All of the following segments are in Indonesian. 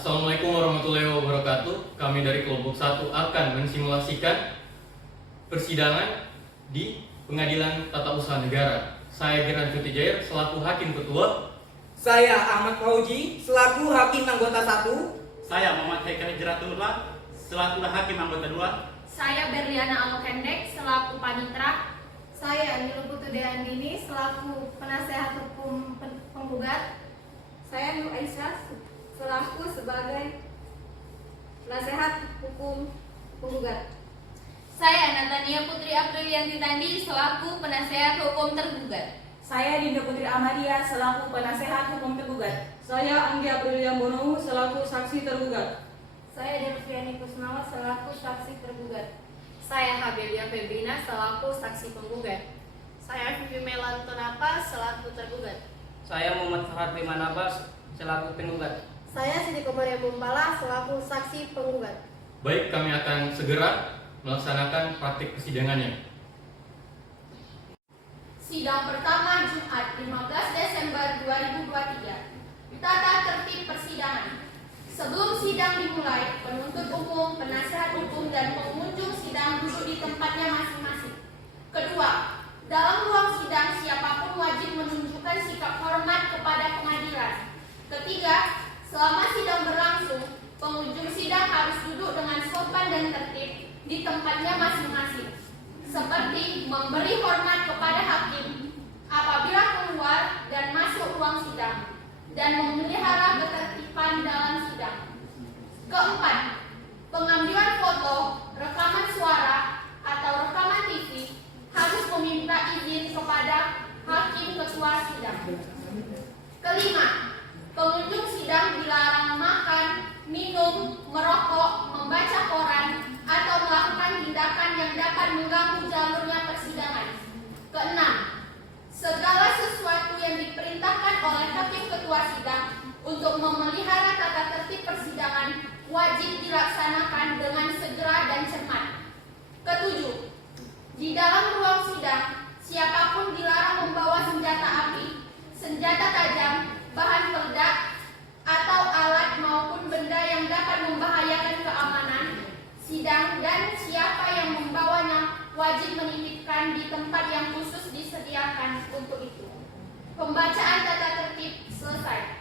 Assalamualaikum warahmatullahi wabarakatuh. Kami dari kelompok 1 akan mensimulasikan persidangan di Pengadilan Tata Usaha Negara. Saya Giran Cutijair selaku Hakim Ketua. Saya Ahmad Fauji selaku Hakim Anggota 1. Saya Muhammad Haikal Jeratullah selaku Hakim Anggota 2. Saya Berliana Alokendek selaku Panitra. Saya Anila Putude Andini selaku penasehat hukum penggugat. Saya Nur Aisyah selaku sebagai penasehat hukum penggugat. Saya Natania Putri Aprilianti Tandi selaku penasehat hukum tergugat. Saya Dinda Putri Amadia selaku penasehat hukum tergugat. Saya Anggi Aprilia Bonomo selaku saksi tergugat. Saya Deviani Kusnawa selaku saksi tergugat. Saya Habelia Febrina selaku saksi penggugat. Saya Vivi Melantonapa selaku tergugat. Saya Muhammad Farhad Bimanabas selaku penggugat. Saya Siti Komaria Mumbala selaku saksi penggugat. Baik, kami akan segera melaksanakan praktik persidangannya. Sidang pertama Jumat 15 Desember 2023. Tata tertib persidangan. Sebelum sidang dimulai, penuntut umum, penasehat hukum, dan pengunjung sidang duduk di tempatnya masing-masing. Kedua, dalam ruang sidang siapapun wajib menunjukkan sikap hormat kepada pengadilan. Ketiga, selama sidang berlangsung, pengunjung sidang harus duduk dengan sopan dan tertib di tempatnya masing-masing, seperti memberi hormat kepada hakim apabila keluar dan masuk ruang sidang, dan memelihara ketertiban dalam sidang. Keempat, pengambilan foto, rekaman suara, atau rekaman TV harus meminta izin kepada hakim ketua sidang. Kelima, pengunjung sidang dilarang makan, minum, merokok, membaca koran, atau melakukan tindakan yang dapat mengganggu jalurnya persidangan. Keenam, segala sesuatu yang diperintahkan oleh hakim ketua sidang untuk memelihara tata tertib persidangan wajib dilaksanakan dengan segera dan cermat. Ketujuh, di dalam ruang sidang, siapapun dilarang membawa senjata api, senjata tajam, bahan peledak, atau alat maupun benda yang dapat membahayakan keamanan sidang, dan siapa yang membawanya wajib menitipkan di tempat yang khusus disediakan untuk itu. Pembacaan tata tertib selesai.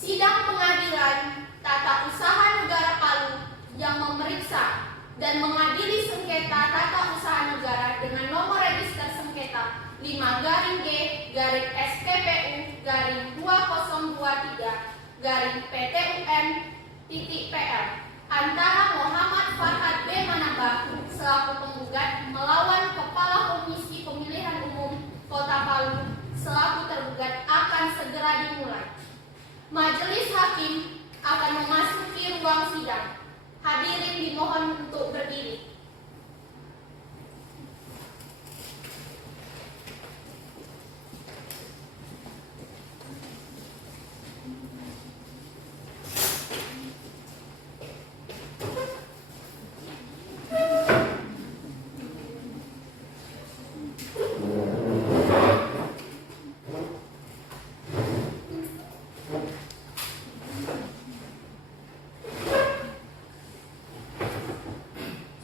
Sidang Pengadilan Tata Usaha Negara Palu yang memeriksa dan mengadili sengketa tata usaha negara dengan nomor register sengketa 5-G/SPPU-2023-PTUN.PL antara Muhammad Farhad Bimanabas selaku penggugat melawan Kepala Komisi Pemilihan Umum Kota Palu selaku tergugat akan segera dimulai. Majelis hakim akan memasuki ruang sidang. Hadirin dimohon untuk berdiri.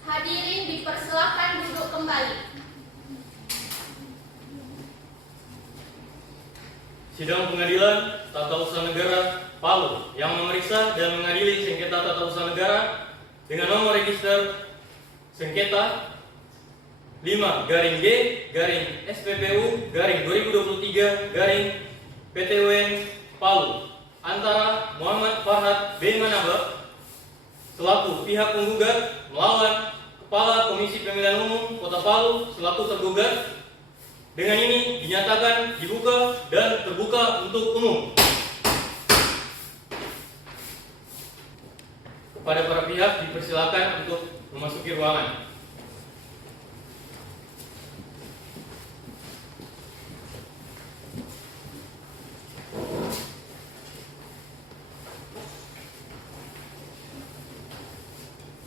Hadirin dipersilakan duduk kembali. Sidang Pengadilan Tata Usaha Negara Palu yang memeriksa dan mengadili sengketa tata usaha negara dengan nomor register sengketa 5-G/SPPU-2023-PTUN Palu antara Muhammad Farhad Bimanabas selaku pihak penggugat melawan Kepala Komisi Pemilihan Umum Kota Palu selaku tergugat dengan ini dinyatakan dibuka dan terbuka untuk umum. Kepada para pihak dipersilakan untuk memasuki ruangan.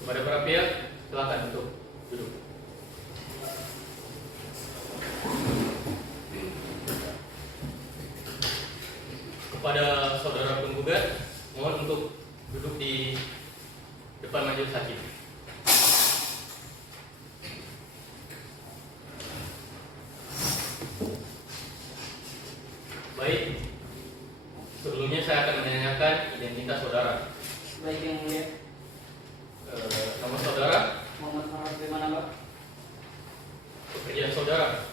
Kepada para pihak, silakan untuk duduk. Kepada saudara penggugat, Mohon untuk duduk di depan majelis hakim. Baik, sebelumnya saya akan menanyakan identitas saudara. Baik yang mulia. Nama saudara, Muhammad Farhad B. Manaba, pekerjaan saudara,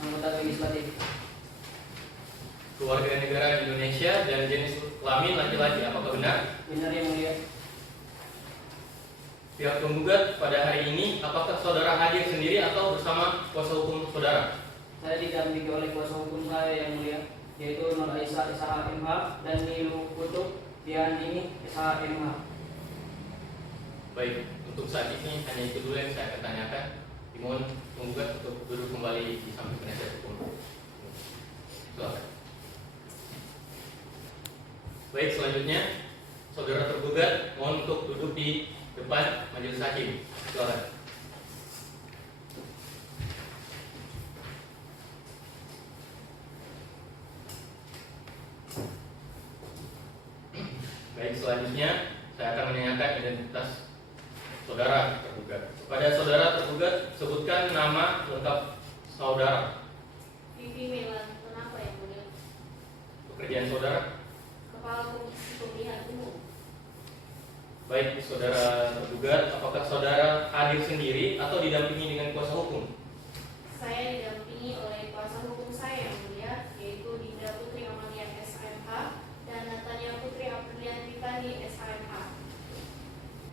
anggota legislatif. keluarga negara Indonesia dan jenis kelamin laki-laki. Apakah benar? Benar yang mulia. Pihak penggugat pada hari ini, apakah saudara hadir sendiri atau bersama kuasa hukum saudara? Saya didampingi oleh kuasa hukum saya yang mulia, yaitu Nur Aisyah SH MH dan Nilu Kutub Diandini SH MH. Baik, untuk saat ini hanya itu dulu yang saya akan tanyakan. Dimohon penggugat untuk duduk kembali di samping penasihat hukum. Silakan. Baik, selanjutnya saudara tergugat mohon untuk duduk di depan majelis hakim. Silakan. Baik, selanjutnya saya akan menanyakan identitas saudara tergugat. Kepada saudara tergugat, sebutkan nama lengkap saudara. Vivi Melantonapa yang mulia. Pekerjaan saudara. Kepala Komisi Pemilihan Umum. Baik, saudara tergugat, apakah saudara hadir sendiri atau didampingi dengan kuasa hukum? Saya didampingi oleh kuasa hukum saya yang mulia, yaitu Dinda Putri Amalia SHMH dan Natania Putri Aprilian Tiffany SHMH.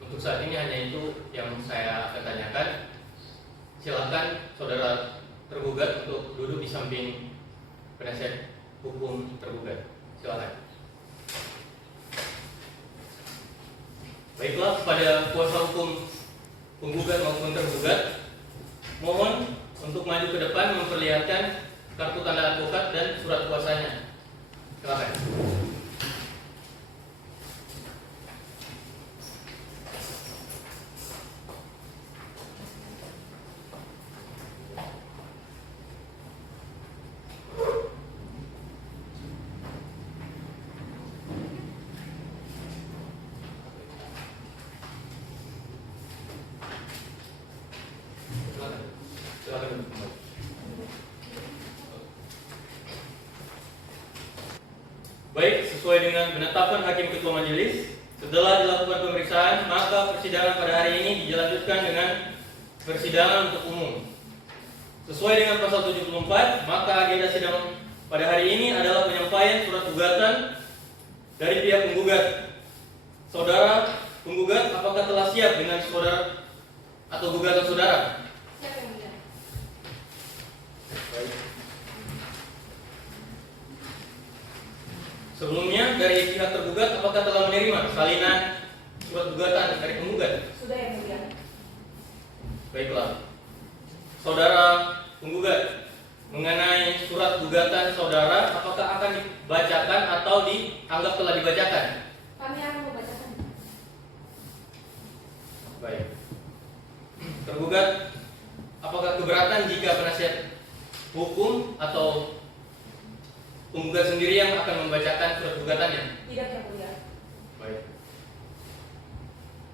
Untuk saat ini hanya itu yang saya akan tanyakan. Silakan saudara tergugat untuk duduk di samping penasihat hukum tergugat. Silakan. Baiklah, kepada kuasa hukum penggugat maupun tergugat, mohon untuk maju ke depan memperlihatkan kartu tanda advokat dan surat kuasanya. Silakan. Silakan duduk kembali. Baik, sesuai dengan penetapan Hakim Ketua Majelis, setelah dilakukan pemeriksaan, maka persidangan pada hari ini dilanjutkan dengan persidangan untuk umum. Sesuai dengan pasal 74, maka agenda sidang pada hari ini adalah penyampaian surat gugatan dari pihak penggugat. Saudara penggugat, apakah telah siap dengan saudara atau gugatan saudara? Siap yang mulia. Baik. Sebelumnya dari pihak tergugat, apakah telah menerima salinan surat gugatan dari penggugat? Sudah yang mulia. Baiklah. Saudara penggugat, mengenai surat gugatan saudara, apakah akan dibacakan atau dianggap telah dibacakan? Kami akan membacakan. Baik. Tergugat, apakah keberatan jika penasihat hukum atau penggugat sendiri yang akan membacakan surat gugatannya? Tidak yang mulia. Baik.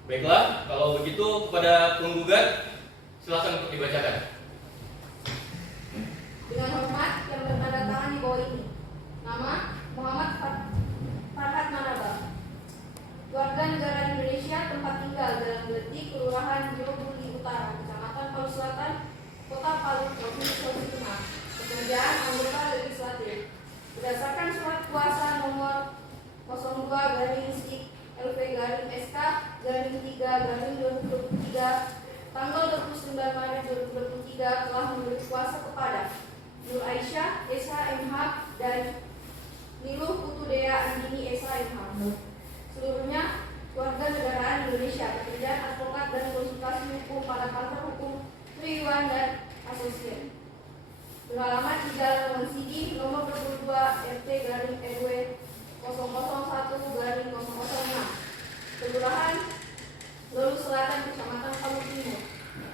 Baiklah, kalau begitu kepada penggugat silakan untuk dibacakan. Dengan hormat yang bertanda tangan di bawah ini. Nama Muhammad Farhad Manaba. Warga negara Indonesia, tempat tinggal Jalan Beletik, Kelurahan Jirobuli Utara, Kecamatan Palu Selatan, Kota Palu, Provinsi Sulawesi Tengah. Pekerjaan anggota legislatif. Berdasarkan surat kuasa nomor 02/SK/LP/SK/3/2023 tanggal 29 Maret 2023 telah memberi kuasa kepada Nur Aisyah SHMH dan Niluh Putudea Andini SHMH, seluruhnya warga negaraan Indonesia, pekerjaan advokat dan konsultasi hukum pada kantor hukum Triwan dan Asosiat, beralamat di Jalan Wansidi nomor 22 RT/RW 001/006, Kelurahan Lolu Selatan, Kecamatan Palu Timur,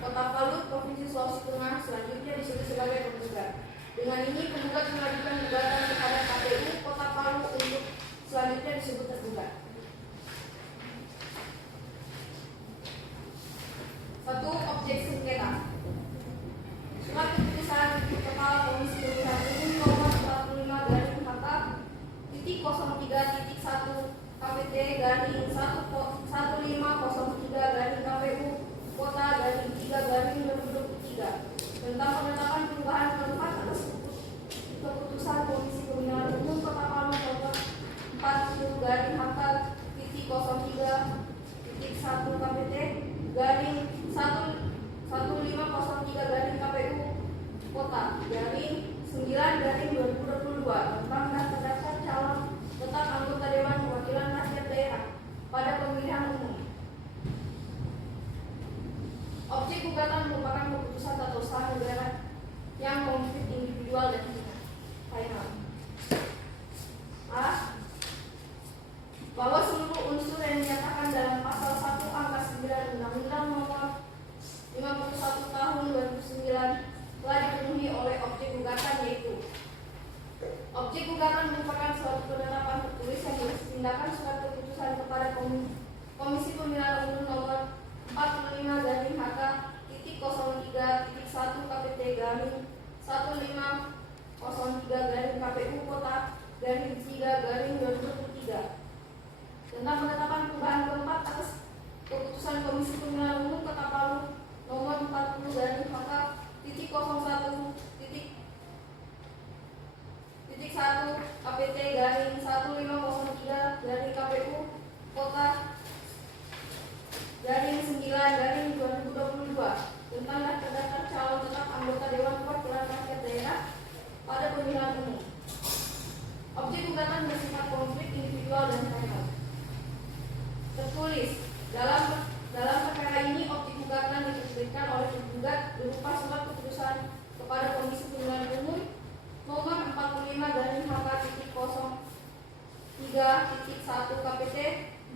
Kota Palu, Provinsi Sulawesi Tengah, selanjutnya disebut sebagai penggugat. Dengan ini penggugat mengajukan gugatan kepada KPU Kota Palu untuk selanjutnya disebut tergugat. 1. Objek sengketa. Surat keputusan Kepala Komisi Pemilihan Umum nomor 45/03.1 KPT garing 1503/KPU Kota garing 3/2023 tentang penetapan perubahan keempat atas keputusan Komisi Pemilihan Umum Kota Palu nomor 40/03.1 KPT garing 1503/KPU Kota garing 9/2022 tentang daftar calon tetap anggota Dewan Perwakilan Rakyat Daerah pada pemilihan umum. Objek gugatan merupakan keputusan atau usaha negara yang konflik individual dan final. A. Bahwa seluruh unsur yang dinyatakan dalam pasal 1 angka 9 Undang-Undang nomor 51 tahun 2009 telah dipenuhi oleh objek gugatan, yaitu objek gugatan merupakan suatu penetapan tertulis yang bertindakan surat keputusan kepada Komisi Pemilihan Umum nomor 45/HK.03.1 KPT garing 1503/KPU Kota garing 3/2023 tentang penetapan perubahan keempat atas keputusan Komisi Pemilihan Umum Kota Palu nomor 40/HK.01 KPT garing 1503/KPU Kota garing 9/2022 tentang daftar calon tetap anggota Dewan Perwakilan Rakyat Daerah pada pemilihan umum. Objek gugatan bersifat konflik individual dan final. Tertulis dalam perkara ini objek gugatan diterbitkan oleh penggugat berupa surat keputusan kepada Komisi Pemilihan Umum nomor 45/03.1 KPT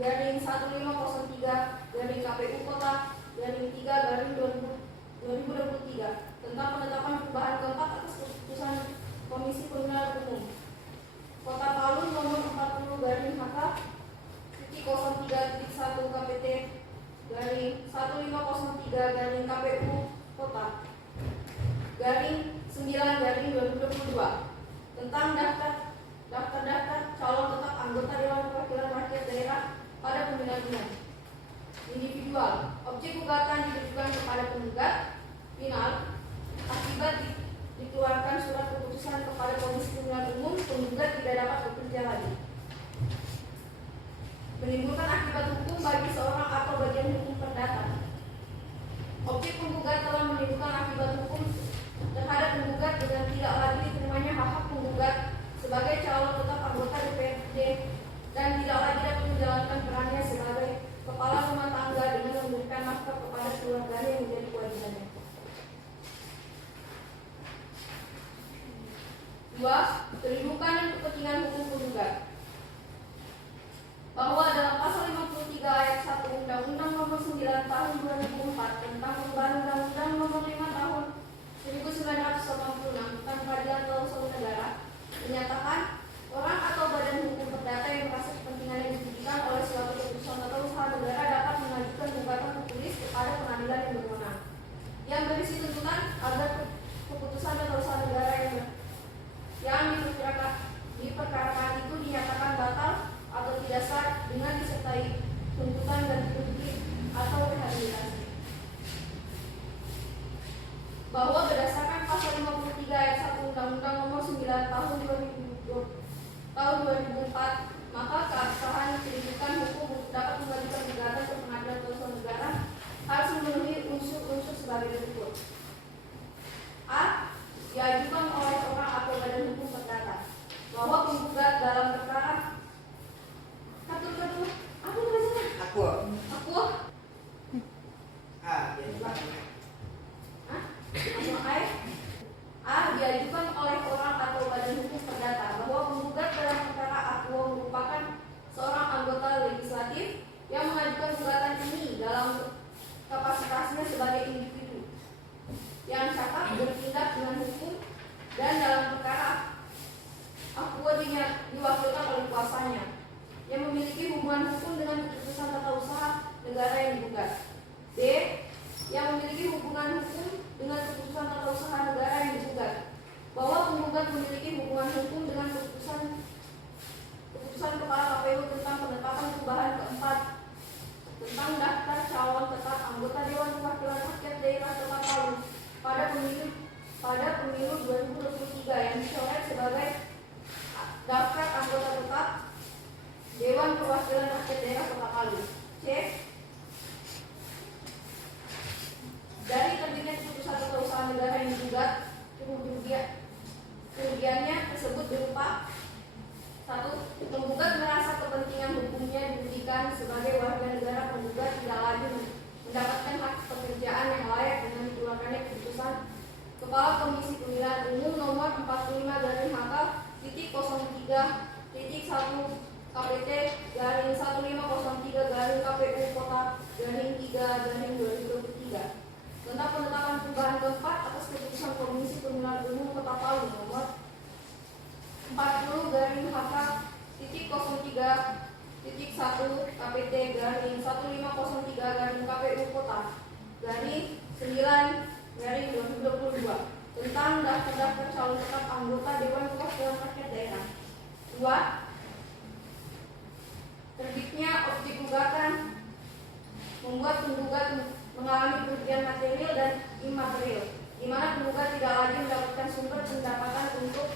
garing 1503/KPU Kota garing 3/2023 tentang penetapan perubahan keempat atas keputusan Komisi Pemilihan Umum Kota Palu nomor 40/HK.03.1 KPT garing 1503/KPU Kota garing 9/2022 tentang daftar calon tetap anggota Dewan Perwakilan Rakyat Daerah pada pemilihan umum. Individual. Objek gugatan ditujukan kepada penggugat. Final. Akibat dikeluarkan surat keputusan kepada Komisi Pemilihan Umum, penggugat tidak dapat bekerja lagi. Menimbulkan akibat hukum bagi seorang atau bagian hukum perdata. Objek penggugat telah menimbulkan akibat hukum terhadap penggugat dengan tidak lagi diterimanya hak-hak penggugat sebagai calon tetap anggota DPRD dan tidak lagi dapat menjalankan perannya sebagai kepala rumah tangga dengan memberikan nafkah kepada keluarganya yang menjadi kewajibannya. 2. Kedudukan dan kepentingan hukum penggugat. Bahwa dalam pasal 53 ayat 1 Undang-Undang nomor 9 tahun 2004 tentang perubahan Undang-Undang nomor 5 tahun 1986 tentang peradilan atau usaha negara menyatakan orang atau badan hukum perdata yang merasa kepentingannya dirugikan oleh suatu keputusan atau usaha negara dapat mengajukan gugatan tertulis kepada pengadilan yang berwenang yang berisi tuntutan agar keputusan atau usaha negara yang diperkarakan itu dinyatakan batal atau tidak sah dengan disertai tuntutan ganti rugi atau rehabilitasi. Bahwa berdasarkan pasal 53 ayat 1 Undang-Undang nomor 9 tahun 2004, maka keabsahan kedudukan hukum dapat mengajukan gugatan ke pengadilan atau usaha negara harus memenuhi unsur-unsur sebagai berikut. A. Diajukan oleh orang atau badan hukum perdata bahwa penggugat dalam perkara hubungan hukum dengan keputusan tata usaha negara yang digugat. B. Yang memiliki hubungan hukum dengan keputusan tata usaha negara yang digugat, bahwa penggugat memiliki hubungan hukum dengan keputusan Kepala KPU tentang penetapan perubahan keempat tentang daftar calon tetap anggota Dewan Perwakilan Rakyat Daerah Kota Palu pada pemilu 2023 yang dicoret sebagai daftar anggota tetap Dewan Perwakilan Rakyat Daerah Kota Palu. C. Dari terbitnya keputusan tata usaha negara yang digugat, kerugiannya tersebut berupa: 1. Penggugat merasa kepentingan hukumnya dirugikan sebagai warga negara penggugat tidak lagi mendapatkan hak pekerjaan yang layak dengan dikeluarkannya keputusan Kepala Komisi Pemilihan Umum nomor 45/03.1 KPT/1503/KPU Kota -3/2023 tentang penetapan perubahan keempat atas keputusan Komisi Pemilihan Umum Kota Palu nomor 40/H/03.1 KPT/1503/KPU Kota -9/2022 tentang daftar calon tetap anggota Dewan Perwakilan Rakyat Daerah. 2. Terbitnya objek gugatan membuat penggugat mengalami kerugian material dan imaterial, di mana penggugat tidak lagi mendapatkan sumber pendapatan untuk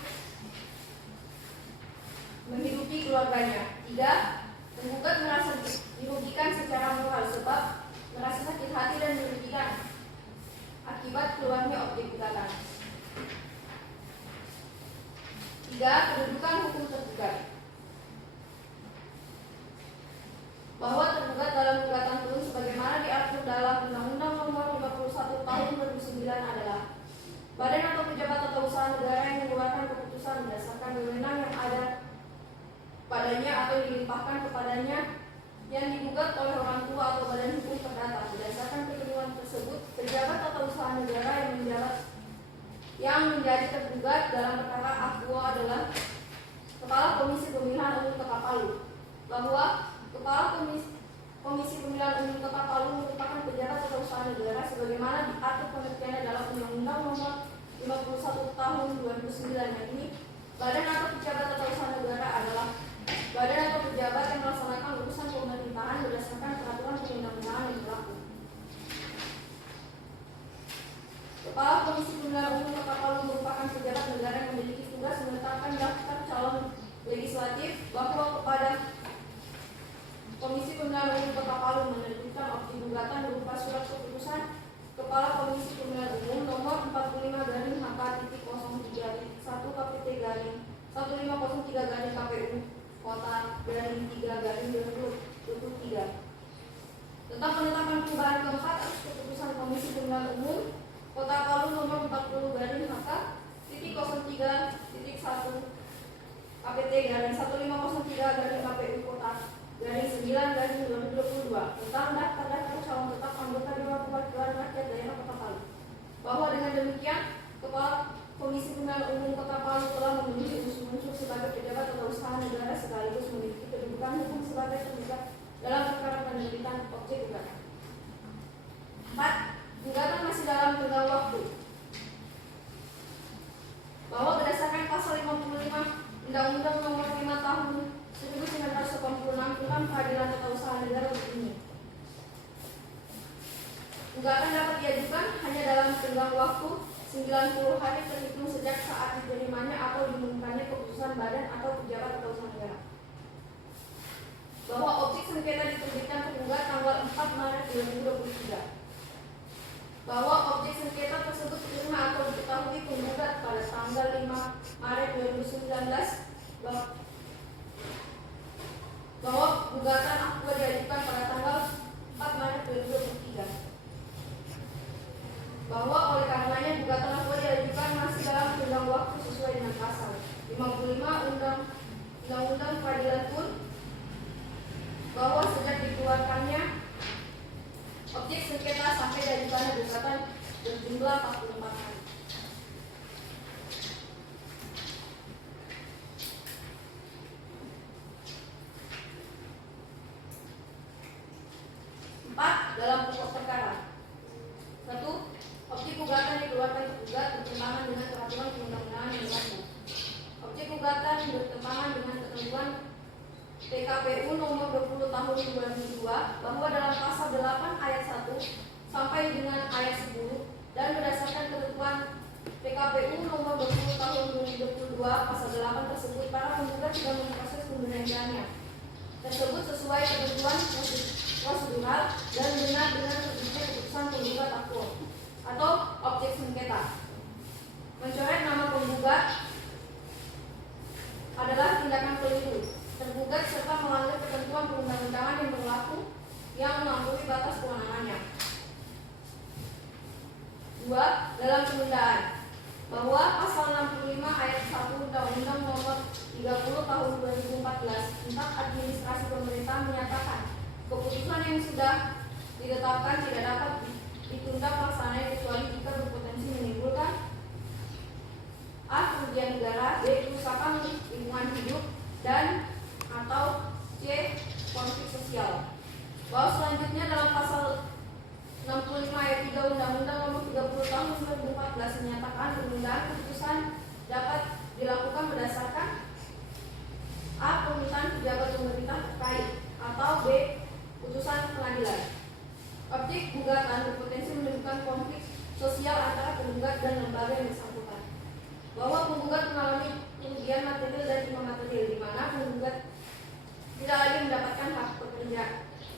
menghidupi keluarganya. 3. Penggugat merasa dirugikan secara moral sebab merasa sakit hati dan dirugikan akibat keluarnya objek gugatan. 3. Kedudukan hukum tergugat, bahwa tergugat dalam gugatan turun sebagaimana diatur dalam Undang-Undang Nomor 51 Tahun 2009 adalah badan atau pejabat tata usaha negara yang mengeluarkan keputusan berdasarkan wewenang yang ada padanya atau dilimpahkan kepadanya yang digugat oleh orang tua atau badan hukum perdata. Berdasarkan ketentuan tersebut, pejabat tata usaha negara yang menjadi tergugat dalam perkara akuo adalah Kepala Komisi Pemilihan Umum Kota Palu, bahwa Kepala Komisi Pemilihan Umum Kota Palu merupakan pejabat tata usaha negara sebagaimana diatur pengertiannya dalam Undang-Undang Nomor 51 Tahun 2009. Yang ini, badan atau pejabat tata usaha negara adalah badan atau pejabat yang melaksanakan urusan pemerintahan berdasarkan peraturan perundang-undangan yang berlaku. Kepala Komisi Pemilihan Umum Kota Palu merupakan pejabat negara yang memiliki tugas menetapkan daftar calon legislatif, bahwa kepada Komisi Pemilihan Umum Kota Palu menerbitkan objek gugatan berupa surat keputusan Kepala Komisi Pemilihan Umum nomor 45/H/03.1 KPT/1503/KPU Kota -3/2023 tentang penetapan perubahan keempat atas keputusan Komisi Pemilihan Umum Kota Palu nomor 40/H/03.1 KPT/1503/KPU Kota -9/2022 tentang daftar calon tetap anggota Dewan Perwakilan Rakyat Daerah Kota Palu, bahwa dengan demikian Kepala Komisi Pemilihan Umum Kota Palu telah memenuhi unsur-unsur sebagai pejabat atau usaha negara sekaligus memiliki kedudukan hukum sebagai tergugat dalam perkara penerbitan objek gugatan. 4. Gugatan masih dalam tenggang waktu, bahwa berdasarkan pasal 55 Undang-Undang Nomor 5 Tahun 1986 tentang Peradilan Tata Usaha Negara berbunyi, gugatan dapat diajukan hanya dalam tenggang waktu 90 hari terhitung sejak saat diterimanya atau diumumkannya keputusan badan atau pejabat tata usaha negara. Bahwa objek sengketa diterbitkan penggugat tanggal 4 Maret 2023. Bahwa objek sengketa tersebut diterima atau diketahui penggugat pada tanggal 5 Maret 2019. Bahwa gugatan akuo diajukan pada tanggal 4 Maret 2023. Bahwa oleh karenanya gugatan akuo diajukan masih dalam tenggang waktu sesuai dengan pasal 55 Undang-Undang Peradilan pun, bahwa sejak dikeluarkannya objek sengketa sampai diajukannya gugatan berjumlah 44 hari. dalam pokok perkara. 1. Objek gugatan dikeluarkan tergugat bertentangan dengan peraturan perundang-undangan yang berlaku. Objek gugatan bertentangan dengan ketentuan PKPU nomor 20 tahun 2002 bahwa dalam pasal 8 ayat 1 sampai dengan ayat 10 dan berdasarkan ketentuan PKPU nomor 20 tahun 2022 pasal 8 tersebut, para penggugat sudah memproses pembenarannya tersebut sesuai ketentuan prosedural dan benar dengan terbitnya keputusan penggugat atau objek sengketa. Mencoret nama penggugat adalah tindakan keliru tergugat serta melanggar ketentuan perundang-undangan yang berlaku yang melampaui batas kewenangannya. 2. Dalam penundaan, bahwa pasal 65 ayat 1 Undang-Undang Nomor 30 Tahun 2014 tentang Administrasi Pemerintah menyatakan keputusan yang sudah ditetapkan tidak dapat ditunda pelaksanaannya kecuali jika berpotensi menimbulkan A. Kerugian negara, B. Kerusakan lingkungan hidup, dan atau C. Konflik sosial. Bahwa selanjutnya dalam pasal 65 ayat 3 Undang-Undang Nomor 30 Tahun 2014 menyatakan penundaan keputusan dapat dilakukan berdasarkan A. Permintaan pejabat pemerintah terkait, atau B. Putusan pengadilan. Objek gugatan berpotensi menimbulkan konflik sosial antara penggugat dan lembaga yang bersangkutan. Bahwa penggugat mengalami kerugian material dan imaterial di mana penggugat tidak lagi mendapatkan hak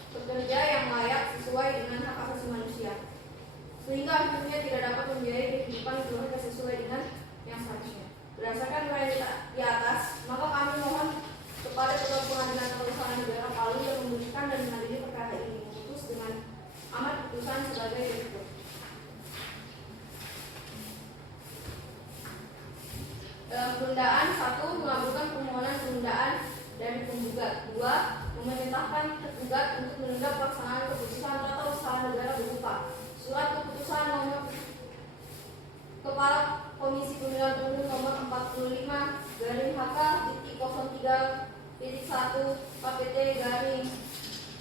pekerja yang layak sesuai dengan hak asasi manusia, sehingga akhirnya tidak dapat membiayai kehidupan keluarga sesuai dengan yang seharusnya. Berdasarkan uraian di atas, maka kami mohon kepada Ketua Pengadilan Tata Usaha Negara Palu yang memutuskan dan mengadili perkara ini memutus dengan amar putusan sebagai berikut. Dalam penundaan, 1. Mengabulkan permohonan penundaan dari penggugat. 2. Memerintahkan tergugat untuk menunda pelaksanaan keputusan tata usaha negara berupa surat keputusan nomor Kepala Komisi Pemilihan Umum nomor 45/HK.03.1 KPT garing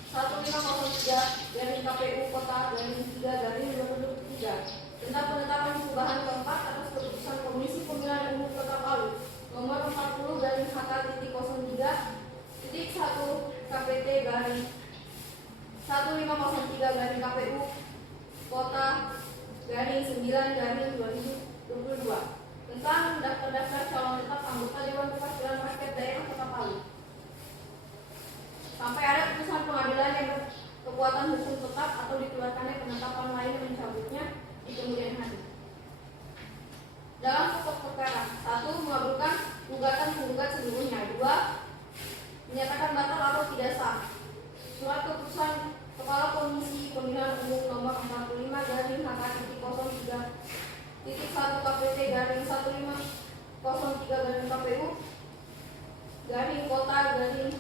1503 KPU Kota garing 3/2023 tentang penetapan perubahan keempat atas keputusan Komisi Pemilihan Umum Kota Palu nomor 40/HK.03.1 KPT garing 1503 KPU Kota garing 9/2022 tentang daftar-daftar calon tetap anggota Dewan Perwakilan Rakyat Daerah Kota Palu sampai ada putusan pengadilan yang berkekuatan hukum tetap atau dikeluarkannya penetapan lain yang mencabutnya di kemudian hari. Dalam pokok perkara, 1. Mengabulkan gugatan penggugat seluruhnya. 2. Menyatakan batal atau tidak sah surat keputusan Kepala Komisi Pemilihan Umum nomor 45/HK.03.1 KPT garing 1503 KPU garing Kota garing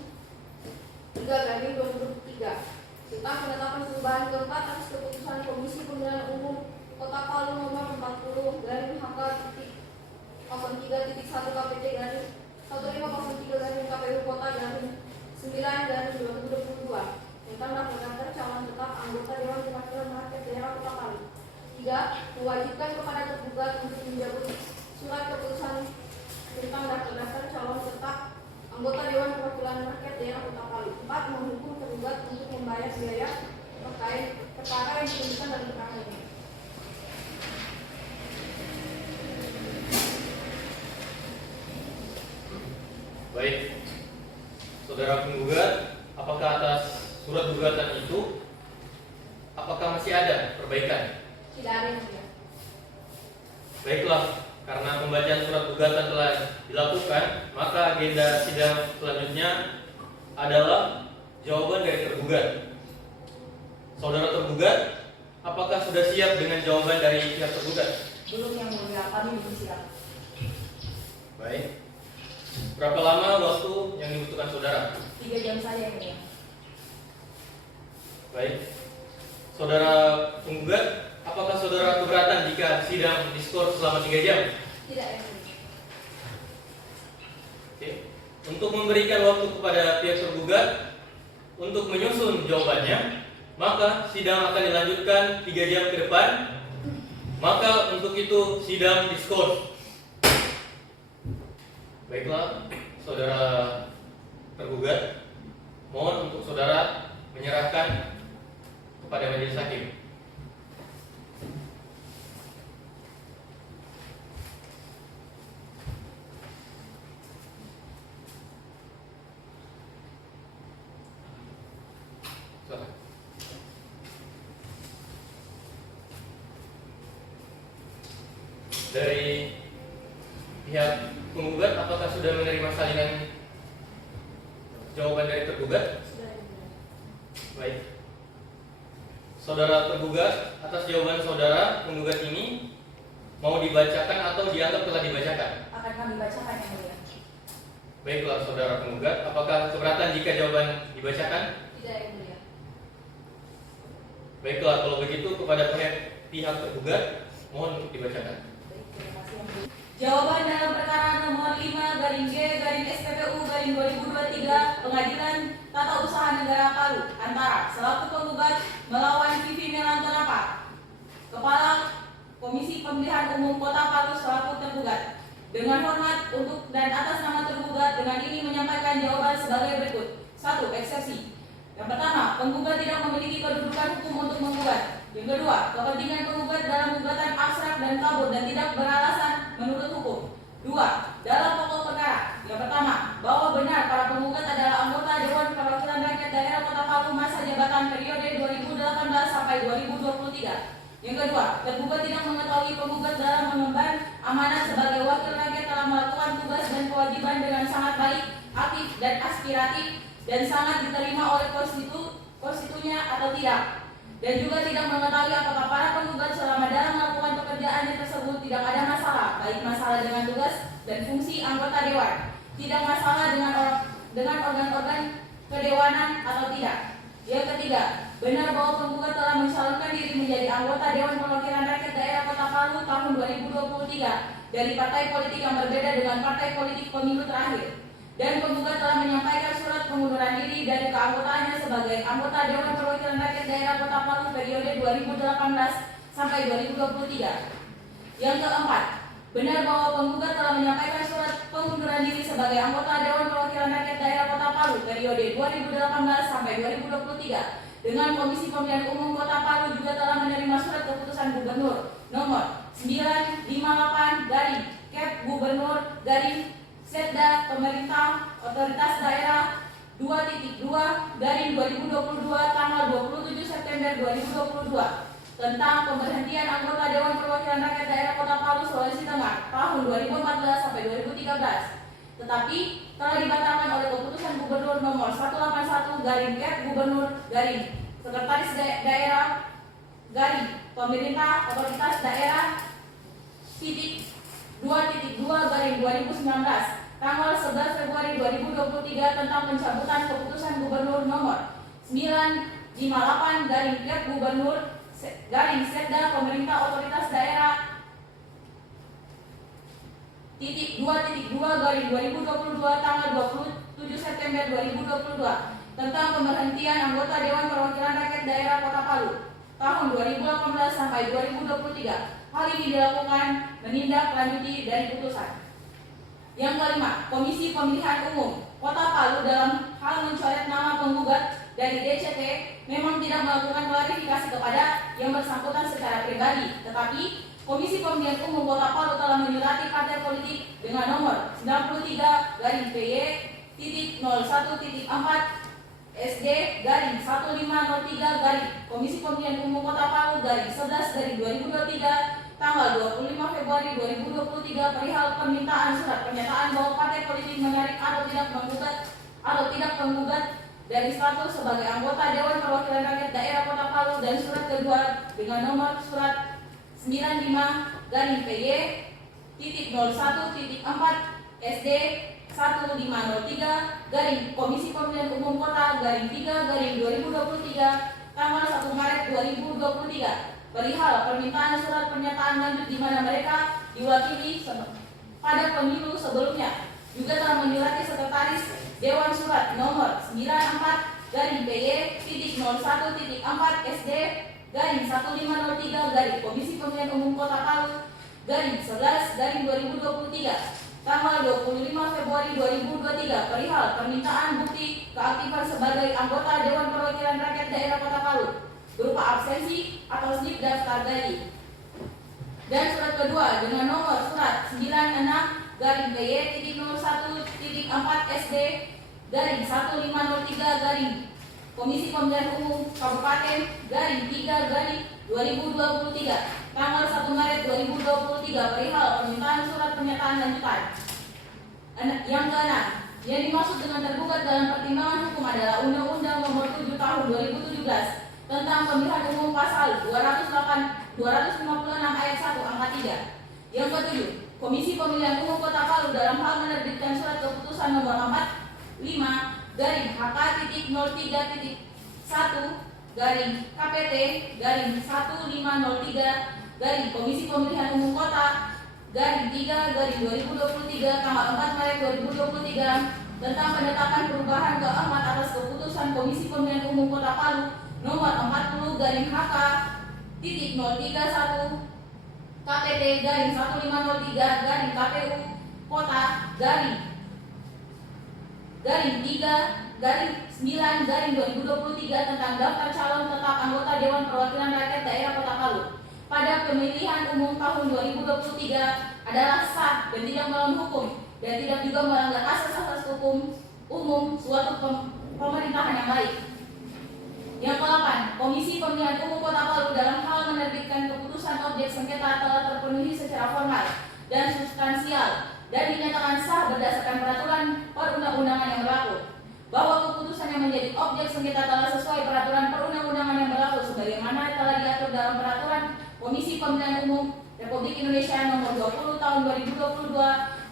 3/2023 tentang penetapan perubahan keempat atas keputusan Komisi Pemilihan Umum Kota Palu nomor 40/HK.03.1 KPT garing 1503 KPU Kota garing 9/2022 tentang daftar calon tetap anggota Dewan Perwakilan Rakyat Daerah Kota Palu. 3. Mewajibkan kepada tergugat untuk menjabut surat keputusan tentang daftar calon tetap anggota Dewan Perwakilan Rakyat Daerah Kota Palu. 4. Menghukum tergugat untuk membayar biaya terkait perkara yang ditentukan dalam perkara ini. Baik, saudara penggugat, apakah atas surat gugatan itu apakah masih ada perbaikan? Tidak ada yang mulia. Baiklah, karena pembacaan surat gugatan telah dilakukan, maka agenda sidang selanjutnya adalah jawaban dari tergugat. Saudara tergugat, apakah sudah siap dengan jawaban dari pihak tergugat? Belum yang mulia, kami belum siap. Baik. Berapa lama waktu yang dibutuhkan saudara? 3 jam saja yang mulia. Baik. Saudara penggugat, apakah saudara keberatan jika sidang diskors selama 3 jam? Tidak yang mulia. Oke. Untuk memberikan waktu kepada pihak tergugat untuk menyusun jawabannya, maka sidang akan dilanjutkan 3 jam ke depan. Maka untuk itu sidang diskors. Baiklah, saudara tergugat, mohon untuk saudara menyerahkan kepada majelis hakim. Silakan. Dari pihak penggugat, apakah sudah menerima salinan jawaban dari tergugat? Baik. Saudara tergugat, atas jawaban saudara penggugat ini mau dibacakan atau dianggap telah dibacakan? Akan kami bacakan yang mulia. Baiklah saudara penggugat, apakah keberatan jika jawaban dibacakan? Tidak, yang mulia. Baiklah, kalau begitu kepada pihak tergugat mohon untuk dibacakan. Baik, terima kasih yang mulia. Jawaban dalam perkara nomor 5-G-SPPU-2023 Pengadilan Tata Usaha Negara Palu antara selaku penggugat melawan Vivi Melantonapa, Kepala Komisi Pemilihan Umum Kota Palu selaku tergugat. Dengan hormat untuk dan atas nama tergugat, dengan ini menyampaikan jawaban sebagai berikut. 1. Eksepsi. Yang pertama, penggugat tidak memiliki kedudukan hukum untuk menggugat. Yang kedua, kepentingan penggugat dalam gugatan abstrak dan kabur dan tidak beralasan menurut hukum. 2. Dalam pokok perkara. Yang pertama, bahwa benar para penggugat adalah anggota Dewan Perwakilan Rakyat Daerah Kota Palu masa jabatan periode 2018 sampai 2023. Yang kedua, tergugat tidak mengetahui penggugat dalam mengemban amanat sebagai wakil rakyat telah melakukan tugas dan kewajiban dengan sangat baik, aktif dan aspiratif dan sangat diterima oleh konstitusinya atau tidak. Dan juga tidak mengetahui apakah para penggugat selama dalam melakukan pekerjaannya tersebut tidak ada masalah, baik masalah dengan tugas dan fungsi anggota dewan, tidak masalah dengan organ-organ kedewanan atau tidak. Yang ketiga, benar bahwa penggugat telah mencalonkan diri menjadi anggota Dewan Perwakilan Rakyat Daerah Kota Palu tahun 2023 dari partai politik yang berbeda dengan partai politik pemilu terakhir. Dan penggugat telah menyampaikan surat pengunduran diri dari keanggotaannya sebagai anggota Dewan Perwakilan Rakyat Daerah Kota Palu periode 2018 sampai 2023. Yang keempat, benar bahwa penggugat telah menyampaikan surat pengunduran diri sebagai anggota Dewan Perwakilan Rakyat Daerah Kota Palu periode 2018 sampai 2023 dengan Komisi Pemilihan Umum Kota Palu juga telah menerima surat keputusan Gubernur nomor 958 dari Kep Gubernur dari Setda Pemerintah Otoritas Daerah 2.2 dari 2022 tanggal 27 September 2022 tentang pemberhentian anggota Dewan Perwakilan Rakyat Daerah Kota Palu Sulawesi Tengah tahun 2014 sampai 2013, tetapi telah dibatalkan oleh keputusan Gubernur nomor 181 garing Kep Gubernur garing Sekretaris Daerah garing Pemerintah Otoritas Daerah titik 2.2 garing 2019 tanggal 11 Februari 2023 tentang pencabutan keputusan Gubernur nomor 958 garing Kep Gubernur garing Setda Pemerintah Otoritas Daerah titik 2.2 garing 2022 tanggal 27 September 2022 tentang pemberhentian anggota Dewan Perwakilan Rakyat Daerah Kota Palu tahun 2018 sampai 2023. Hal ini dilakukan menindaklanjuti dari putusan. Yang kelima, Komisi Pemilihan Umum Kota Palu dalam hal mencoret nama penggugat dari DCT memang tidak melakukan klarifikasi kepada yang bersangkutan secara pribadi, tetapi Komisi Pemilihan Umum Kota Palu telah menyurati partai politik dengan nomor 93 garing PY titik 01.4 SD garing 1503 garing Komisi Pemilihan Umum Kota Palu garing 11 garing 2023 tanggal 25 Februari 2023 perihal permintaan surat pernyataan bahwa partai politik menarik atau tidak menggugat dari status sebagai anggota Dewan Perwakilan Rakyat Daerah Kota Palu dan surat kedua dengan nomor surat 95 garing PY titik 01.4 SD 1503 garing Komisi Pemilihan Umum Kota garing 3 garing 2023 tanggal 1 Maret 2023 perihal permintaan surat pernyataan lanjut di mana mereka diwakili pada pemilu sebelumnya juga telah menyurati Sekretaris Dewan surat nomor 94 garing PY.01.4 SD garing 1503 garing Komisi Pemilihan Umum Kota Palu garing 11 garing 2023 tanggal 25 Februari 2023 perihal permintaan bukti keaktifan sebagai anggota Dewan Perwakilan Rakyat Daerah Kota Palu berupa absensi atau slip daftar gaji. Dan surat kedua dengan nomor surat 96 garing PY.01.4 SD garing 1503 garing Komisi Pemilihan Umum Kabupaten garing 3 garing 2023 tanggal 1 Maret 2023 perihal permintaan surat pernyataan lanjutan. Yang keenam, yang dimaksud dengan tergugat dalam pertimbangan hukum adalah Undang-Undang Nomor 7 Tahun 2017 tentang Pemilihan Umum Pasal 256 ayat 1 angka 3. Yang ketujuh, Komisi Pemilihan Umum Kota Palu dalam hal menerbitkan surat keputusan nomor 45 garing HK.03.1 garing KPT garing 1503 garing Komisi Pemilihan Umum Kota garing 3 garing 2023 tanggal 4 Maret 2023 tentang penetapan perubahan keempat atas keputusan Komisi Pemilihan Umum Kota Palu nomor 40 garing HK.031 KPT garing 1503 garing KPU Kota garing 3 garing 9 garing 2023 tentang daftar calon tetap anggota Dewan Perwakilan Rakyat Daerah Kota Palu pada pemilihan umum tahun 2023 adalah sah dan tidak melawan hukum dan tidak juga melanggar asas-asas hukum umum suatu pemerintahan yang baik. Yang ke-8, Komisi Pemilihan Umum Kota Palu dalam hal menerbitkan keputusan objek sengketa telah terpenuhi secara formal dan substansial dan dinyatakan sah berdasarkan peraturan perundang-undangan yang berlaku, bahwa keputusan yang menjadi objek sengketa telah sesuai peraturan perundang-undangan yang berlaku sebagaimana telah diatur dalam peraturan Komisi Pemilihan Umum Republik Indonesia Nomor 20 Tahun 2022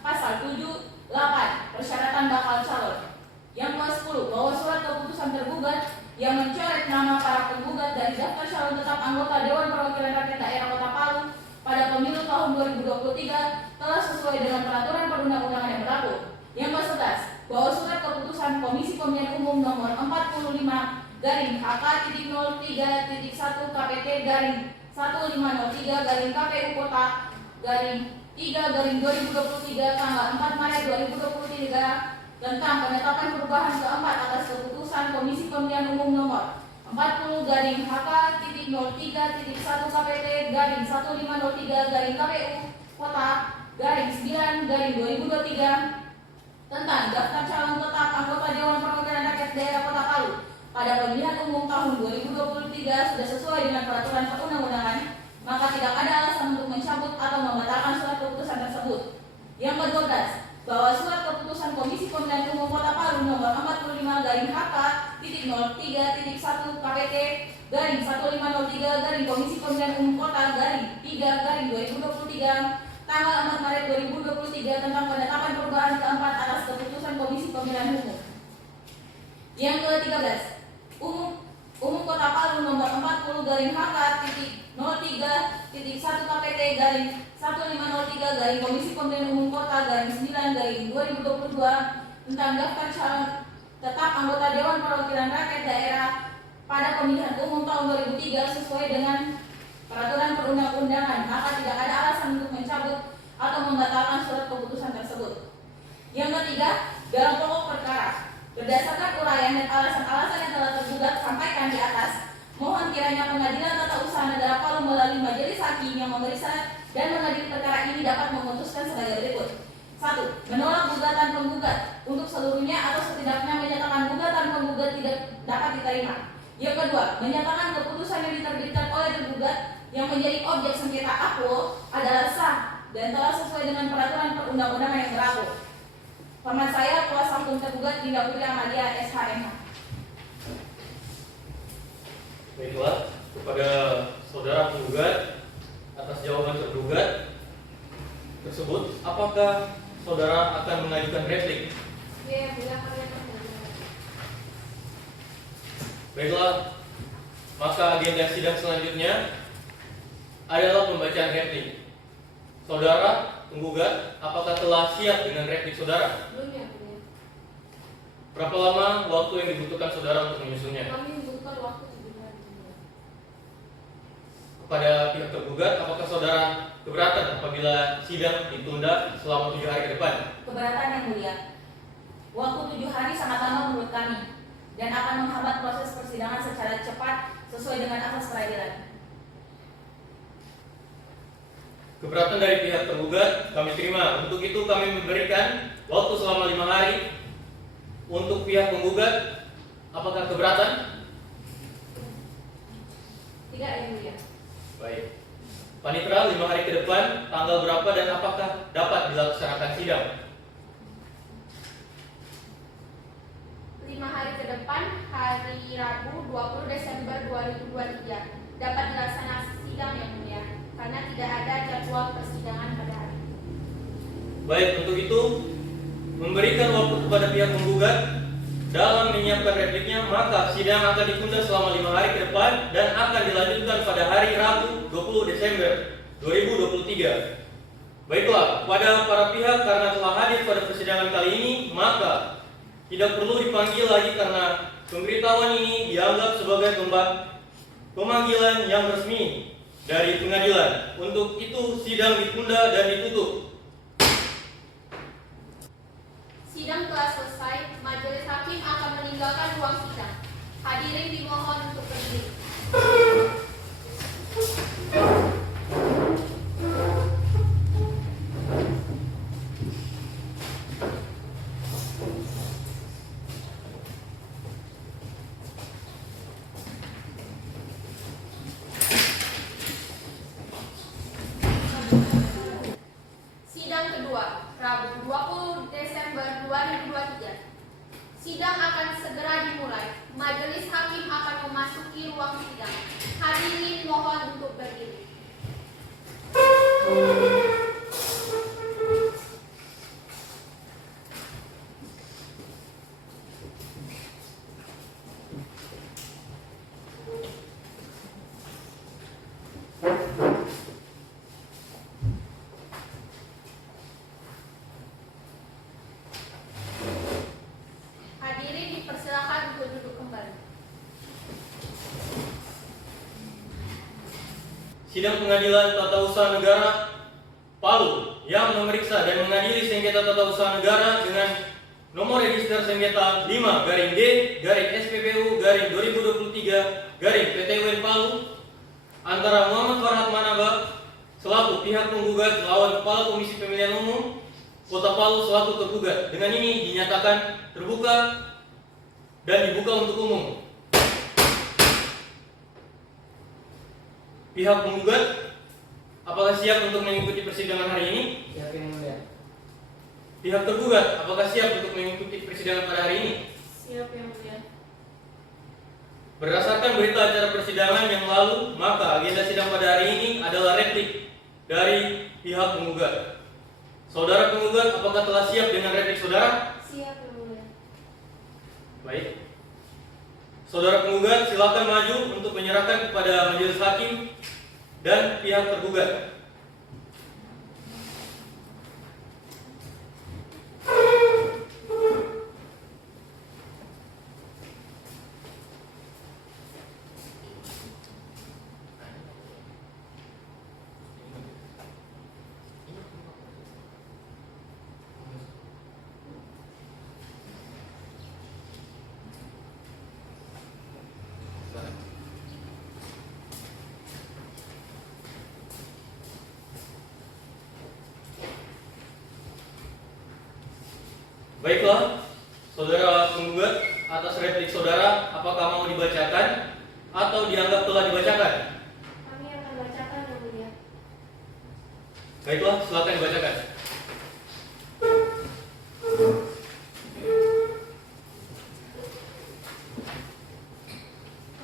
Pasal 7-8 Persyaratan Bakal Calon. Yang ke-10, bahwa surat keputusan tergugat yang mencoret nama para penggugat dari daftar calon tetap anggota Dewan Perwakilan Rakyat Daerah Kota Palu pada pemilu tahun 2023 telah sesuai dengan peraturan perundang-undangan yang berlaku. Yang ke-11, bahwa surat keputusan Komisi Pemilihan Umum Nomor 45 garing HK.03.1 KPT garing 1503 garing KPU Kota garing 3 garing 2023 tanggal 4 Maret 2023 tentang penetapan perubahan keempat atas keputusan Komisi Pemilihan Umum Nomor 40 garing HK.03.1 KPT garing 1503 garing KPU Kota garing 9 garing 2023 tentang daftar calon tetap anggota Dewan Perwakilan Rakyat Daerah Kota Palu pada pemilihan umum tahun 2023 sudah sesuai dengan peraturan perundang-undangan, maka tidak ada alasan untuk mencabut atau membatalkan surat keputusan tersebut. Yang ke-12, bahwa surat keputusan Komisi Pemilihan Umum Kota Palu nomor 45 garing HK.03.1 KPT garing 1503 garing Komisi Pemilihan Umum Kota garing 3 garing 2023 tanggal 4 Maret 2023 tentang penetapan perubahan keempat atas keputusan Komisi Pemilihan Umum. Yang ke-13, Umum Kota Palu nomor 40 garing HK.03.1 KPT garing 1503 garing Komisi Pemilihan Umum Kota garing 9 garing 2022 tentang daftar calon tetap anggota Dewan Perwakilan Rakyat Daerah pada pemilihan umum tahun 2003 sesuai dengan peraturan perundang-undangan, maka tidak ada alasan untuk mencabut atau membatalkan surat keputusan tersebut. Yang ketiga, dalam pokok perkara, berdasarkan uraian dan alasan-alasan yang telah tergugat sampaikan di atas, mohon kiranya Pengadilan Tata Usaha Negara Palu melalui majelis hakim yang memeriksa dan mengadili perkara ini dapat memutuskan sebagai berikut. 1. Menolak gugatan penggugat untuk seluruhnya atau setidaknya menyatakan gugatan penggugat tidak dapat diterima. Yang kedua, menyatakan keputusan yang diterbitkan oleh tergugat yang menjadi objek sengketa akwo adalah sah dan telah sesuai dengan peraturan perundang-undangan yang berlaku. Hormat saya, kuasa hukum tergugat Dinda Putri Amalia SHMH. Baiklah, kepada saudara penggugat atas jawaban tergugat tersebut, apakah saudara akan mengajukan replik? Ya, silakan. Baiklah, maka agenda sidang selanjutnya adalah pembacaan replik. Saudara penggugat, apakah telah siap dengan replik saudara? Belum ya. Berapa lama waktu yang dibutuhkan saudara untuk menyusunnya? Kami membutuhkan waktu 7 hari. Kepada pihak tergugat, apakah saudara keberatan apabila sidang ditunda selama 7 hari ke depan? Keberatan yang mulia. Waktu 7 hari sangat lama menurut kami dan akan menghambat proses persidangan secara cepat sesuai dengan asas peradilan. Keberatan dari pihak tergugat kami terima. Untuk itu kami memberikan waktu selama 5 hari. Untuk pihak penggugat, apakah keberatan? Tidak, yang mulia. Baik. Panitera 5 hari ke depan, tanggal berapa dan apakah dapat dilaksanakan sidang? 5 hari ke depan, hari Rabu 20 Desember 2023 dapat dilaksanakan sidang yang mulia karena tidak ada jadwal persidangan pada hari itu. Baik, untuk itu memberikan waktu kepada pihak penggugat dalam menyiapkan repliknya, maka sidang akan ditunda selama 5 hari ke depan dan akan dilanjutkan pada hari Rabu 20 Desember 2023. Baiklah, kepada para pihak karena telah hadir pada persidangan kali ini, maka tidak perlu dipanggil lagi karena pemberitahuan ini dianggap sebagai pemanggilan yang resmi dari pengadilan. Untuk itu sidang ditunda dan ditutup. Sidang telah selesai, majelis hakim akan meninggalkan ruang sidang. Hadirin dimohon untuk berdiri. Sidang kedua, Rabu 20 Desember 2023. Sidang akan segera dimulai. Majelis hakim akan memasuki ruang sidang. Hadirin mohon untuk berdiri. Hadirin dipersilakan untuk duduk kembali. Sidang Pengadilan Tata Usaha Negara Palu yang memeriksa dan mengadili sengketa tata usaha negara dengan nomor register sengketa 5-D-SPPU-2023-PTUN Palu antara Muhammad Farhad Manaba selaku pihak penggugat melawan Kepala Komisi Pemilihan Umum Kota Palu selaku tergugat. Dengan ini dinyatakan terbuka dan dibuka untuk umum. Pihak penggugat, apakah siap untuk mengikuti persidangan hari ini? Siap yang mulia. Pihak tergugat, apakah siap untuk mengikuti persidangan pada hari ini? Siap yang mulia. Berdasarkan berita acara persidangan yang lalu, maka agenda sidang pada hari ini adalah replik dari pihak penggugat. Saudara penggugat, apakah telah siap dengan replik saudara? Siap, yang mulia. Baik. Saudara penggugat, silakan maju untuk menyerahkan kepada majelis hakim dan pihak tergugat. Baiklah, saudara penggugat, atas replik saudara, apakah mau dibacakan atau dianggap telah dibacakan? Kami akan bacakan, yang mulia. Baiklah, silakan dibacakan.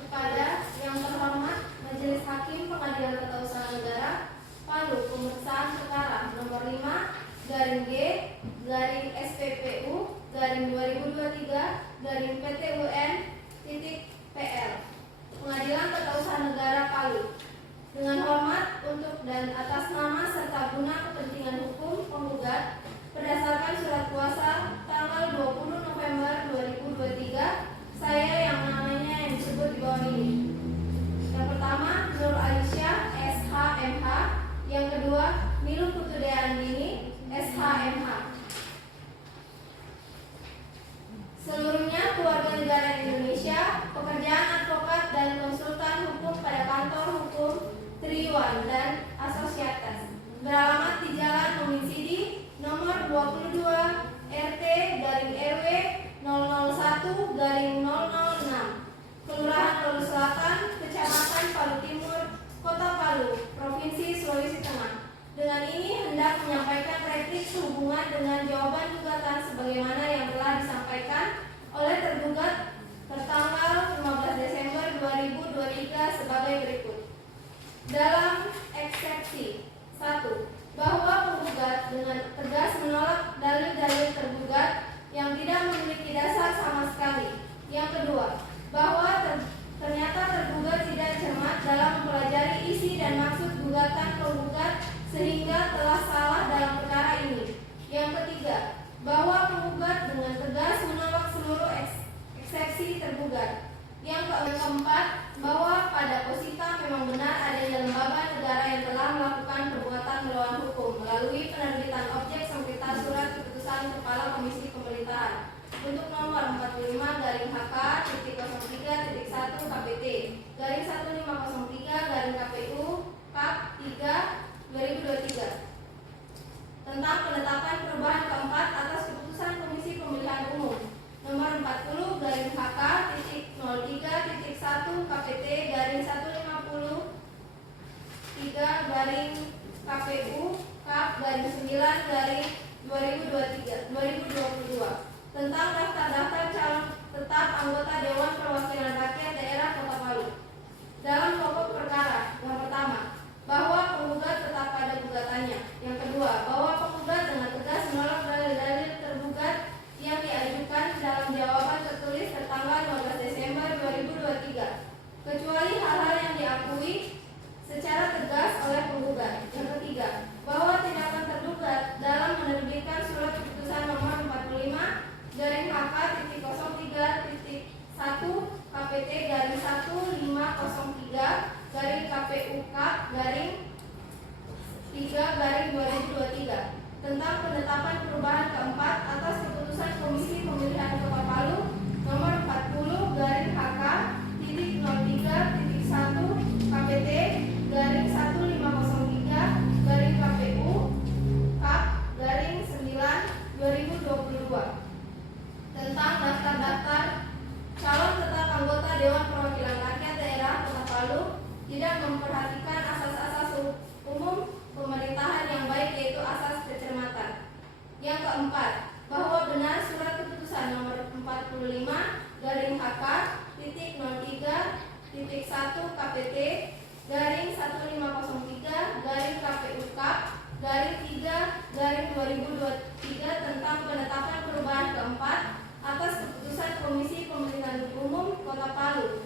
Kepada yang terhormat Majelis Hakim Pengadilan Tata Usaha Negara Palu, pemeriksaan perkara nomor 5-G-2023-PTUN-PL. Pengadilan Tata Usaha Negara Palu. Dengan hormat untuk dan atas nama serta guna kepentingan hukum penggugat berdasarkan surat kuasa tanggal 20 November 2023 pekerjaan advokat dan konsultan hukum pada kantor hukum Triwan dan Asosiates beralamat di Jalan Nomisidi nomor 22 RT RW 001/006 Kelurahan Palu Selatan, Kecamatan Palu Timur, Kota Palu, Provinsi Sulawesi Tengah. Dengan ini hendak menyampaikan replik sehubungan dengan jawaban gugatan sebagaimana yang telah disampaikan oleh tergugat tertanggal 15 Desember 2023 sebagai berikut. Dalam eksepsi 1. Bahwa penggugat dengan tegas menolak dalil-dalil tergugat yang tidak memiliki dasar sama sekali. Yang kedua, bahwa ternyata tergugat tidak cermat dalam mempelajari isi dan maksud gugatan penggugat sehingga telah salah dalam perkara ini. Yang ketiga, bahwa penggugat dengan tegas menolak seluruh eksepsi tergugat. Yang keempat, bahwa pada posita memang benar adanya lembaga negara yang telah melakukan perbuatan melawan hukum melalui penerbitan objek sengketa surat keputusan Kepala Komisi Pemerintahan untuk nomor 45-HK.03.1 KPT /1503-KPU Kap 3/2023 tentang penetapan perubahan keempat atas keputusan Komisi Pemilihan Umum nomor 40-HK.03.1 KPT /1003-KPU Kap /9/2022 tentang daftar-daftar calon tetap anggota Dewan Perwakilan Rakyat Daerah Kota Palu. Dalam pokok perkara, yang pertama, bahwa penggugat tetap pada gugatannya. Yang kedua, bahwa penggugat dengan tegas menolak dalil-dalil tergugat yang diajukan dalam jawaban tertulis tertanggal 15 Desember 2023, kecuali hal-hal yang diakui secara tegas oleh penggugat. Yang ketiga, bahwa tindakan tergugat dalam menerbitkan surat keputusan nomor 45-HK.03.1 KPT /1503-KPU Kap /3/2023 tentang penetapan perubahan keempat atas keputusan Komisi Pemilihan Kota Palu nomor 40-HK.03.1 KPT /1503-KPU Kap /9/2022 tentang daftar-daftar calon tetap anggota Dewan Perwakilan Rakyat Daerah Kota Palu tidak memperhatikan asas-asas umum pemerintahan yang baik, yaitu asas kecermatan. Yang keempat, bahwa benar surat keputusan nomor 45-HK.03.1 KPT /1503-KPU Kap /3/2023 tentang penetapan perubahan keempat atas keputusan Komisi Pemilihan Umum Kota Palu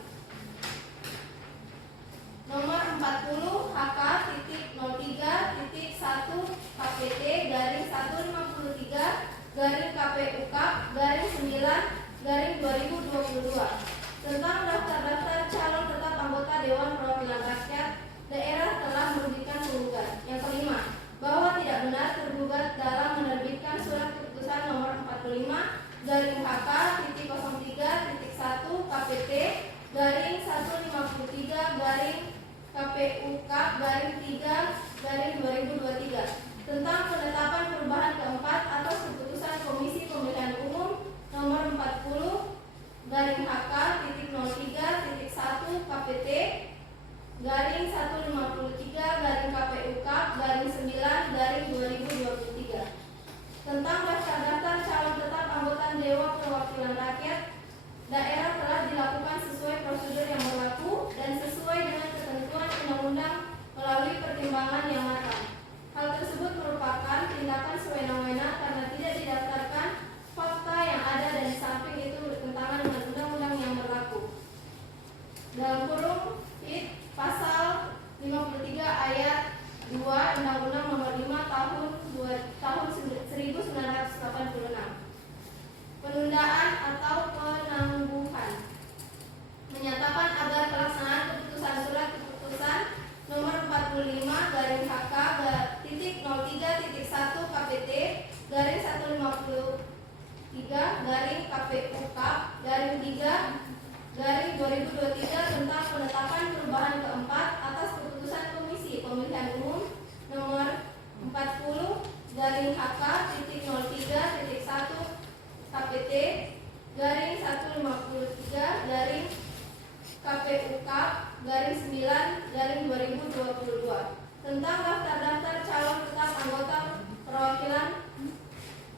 nomor 40-HK.03.1 KPT /153-KPU Kap /9/2022 tentang daftar-daftar calon tetap anggota Dewan Perwakilan Rakyat Daerah telah merugikan penggugat. Yang kelima, bahwa tidak benar tergugat dalam menerbitkan surat keputusan nomor 45-HK.03.1 KPT /153-KPU Kap /3/2023 tentang penetapan perubahan keempat atas keputusan Komisi Pemilihan Umum nomor 40-HK.03.1 KPT /153-KPU Kap /9/2023 tentang daftar-daftar calon tetap anggota Dewan Perwakilan Rakyat Daerah telah dilakukan sesuai prosedur yang berlaku dan sesuai dengan ketentuan undang-undang melalui pertimbangan yang matang. Hal tersebut merupakan tindakan sewenang-wenang karena tidak didaftarkan fakta yang ada dan di samping itu bertentangan dengan undang-undang yang berlaku. Dalam kurung pasal 53 ayat 2 Undang-Undang Nomor 5 tahun 1986. Penundaan atau penangguhan menyatakan agar pelaksanaan keputusan surat keputusan nomor 45-HK.03.1 KPT /153-KPU Kap /3/2023 KPUK garing 9 garing 2022 tentang daftar-daftar calon tetap anggota perwakilan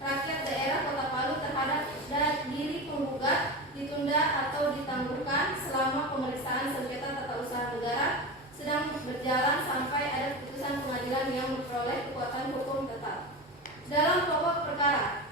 rakyat daerah Kota Palu terhadap diri penggugat ditunda atau ditangguhkan selama pemeriksaan sengketa tata usaha negara sedang berjalan sampai ada putusan pengadilan yang memperoleh kekuatan hukum tetap. Dalam pokok perkara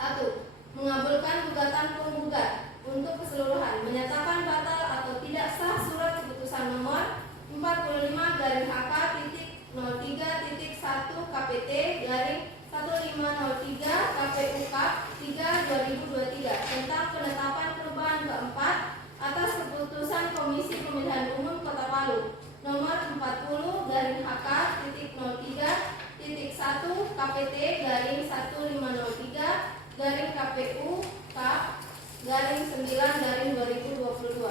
1. Mengabulkan gugatan penggugat untuk keseluruhan, menyatakan batal atau tidak sah surat keputusan nomor 45-HK.03.1 KPT garing 1503 KPUK 3/2023 tentang penetapan perubahan keempat atas keputusan Komisi Pemilihan Umum Kota Palu nomor 40-HK.03.1 KPT garing 1503 garing KPUK garing 9/2022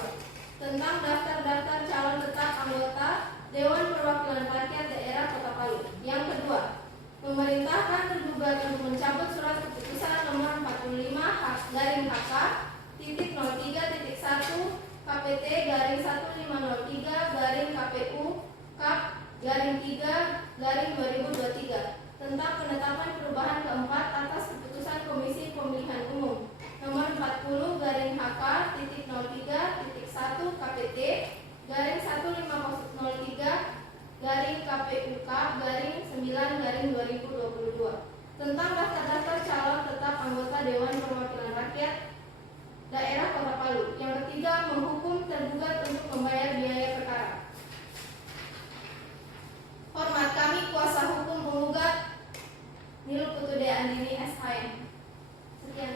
tentang daftar-daftar calon tetap anggota Dewan Perwakilan Rakyat Daerah Kota Palu. Yang kedua, memerintahkan tergugat untuk mencabut surat keputusan nomor 45-HK.03.1 KPT garing 1503 garing KPU Kap garing 3/2023 tentang penetapan perubahan keempat atas keputusan Komisi Pemilihan Umum nomor 40-HK.03.1 KPT garing 1503 garing KPUK garing 9/2022 tentang daftar-daftar calon tetap anggota Dewan Perwakilan Rakyat Daerah Kota Palu. Yang ketiga, menghukum tergugat untuk membayar biaya perkara. Hormat kami kuasa hukum penggugat Niluh Putudea Andini SHM. Sekian.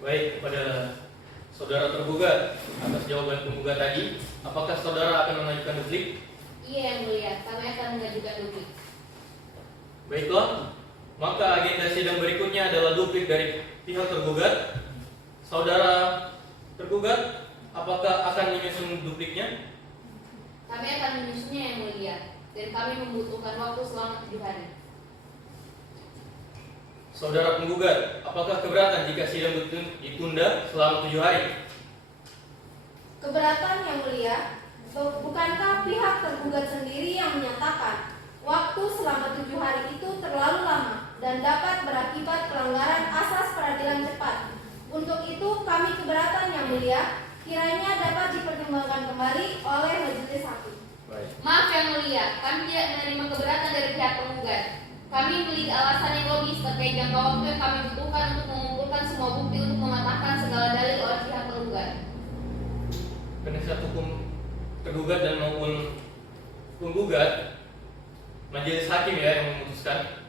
Baik, kepada saudara tergugat atas jawaban penggugat tadi, apakah saudara akan mengajukan duplik? Iya yang mulia, kami akan mengajukan duplik. Baiklah, maka agenda sidang berikutnya adalah duplik dari pihak tergugat. Saudara tergugat, apakah akan menyusun dupliknya? Kami akan menyusunnya yang mulia, dan kami membutuhkan waktu selama 7 hari. Saudara penggugat, apakah keberatan jika sidang ditunda selama 7 hari? Keberatan yang mulia, bukankah pihak tergugat sendiri yang menyatakan waktu selama 7 hari itu terlalu lama dan dapat berakibat pelanggaran asas peradilan cepat? Untuk itu kami keberatan yang mulia, kiranya dapat dipertimbangkan kembali oleh majelis hakim. Maaf yang mulia, kami tidak menerima keberatan dari pihak penggugat. Kami memiliki alasan yang logis terkait jangka waktu yang kami butuhkan untuk mengumpulkan semua bukti untuk mematahkan segala dalil oleh pihak penggugat. Penasihat hukum tergugat dan maupun penggugat, majelis hakim ya yang memutuskan.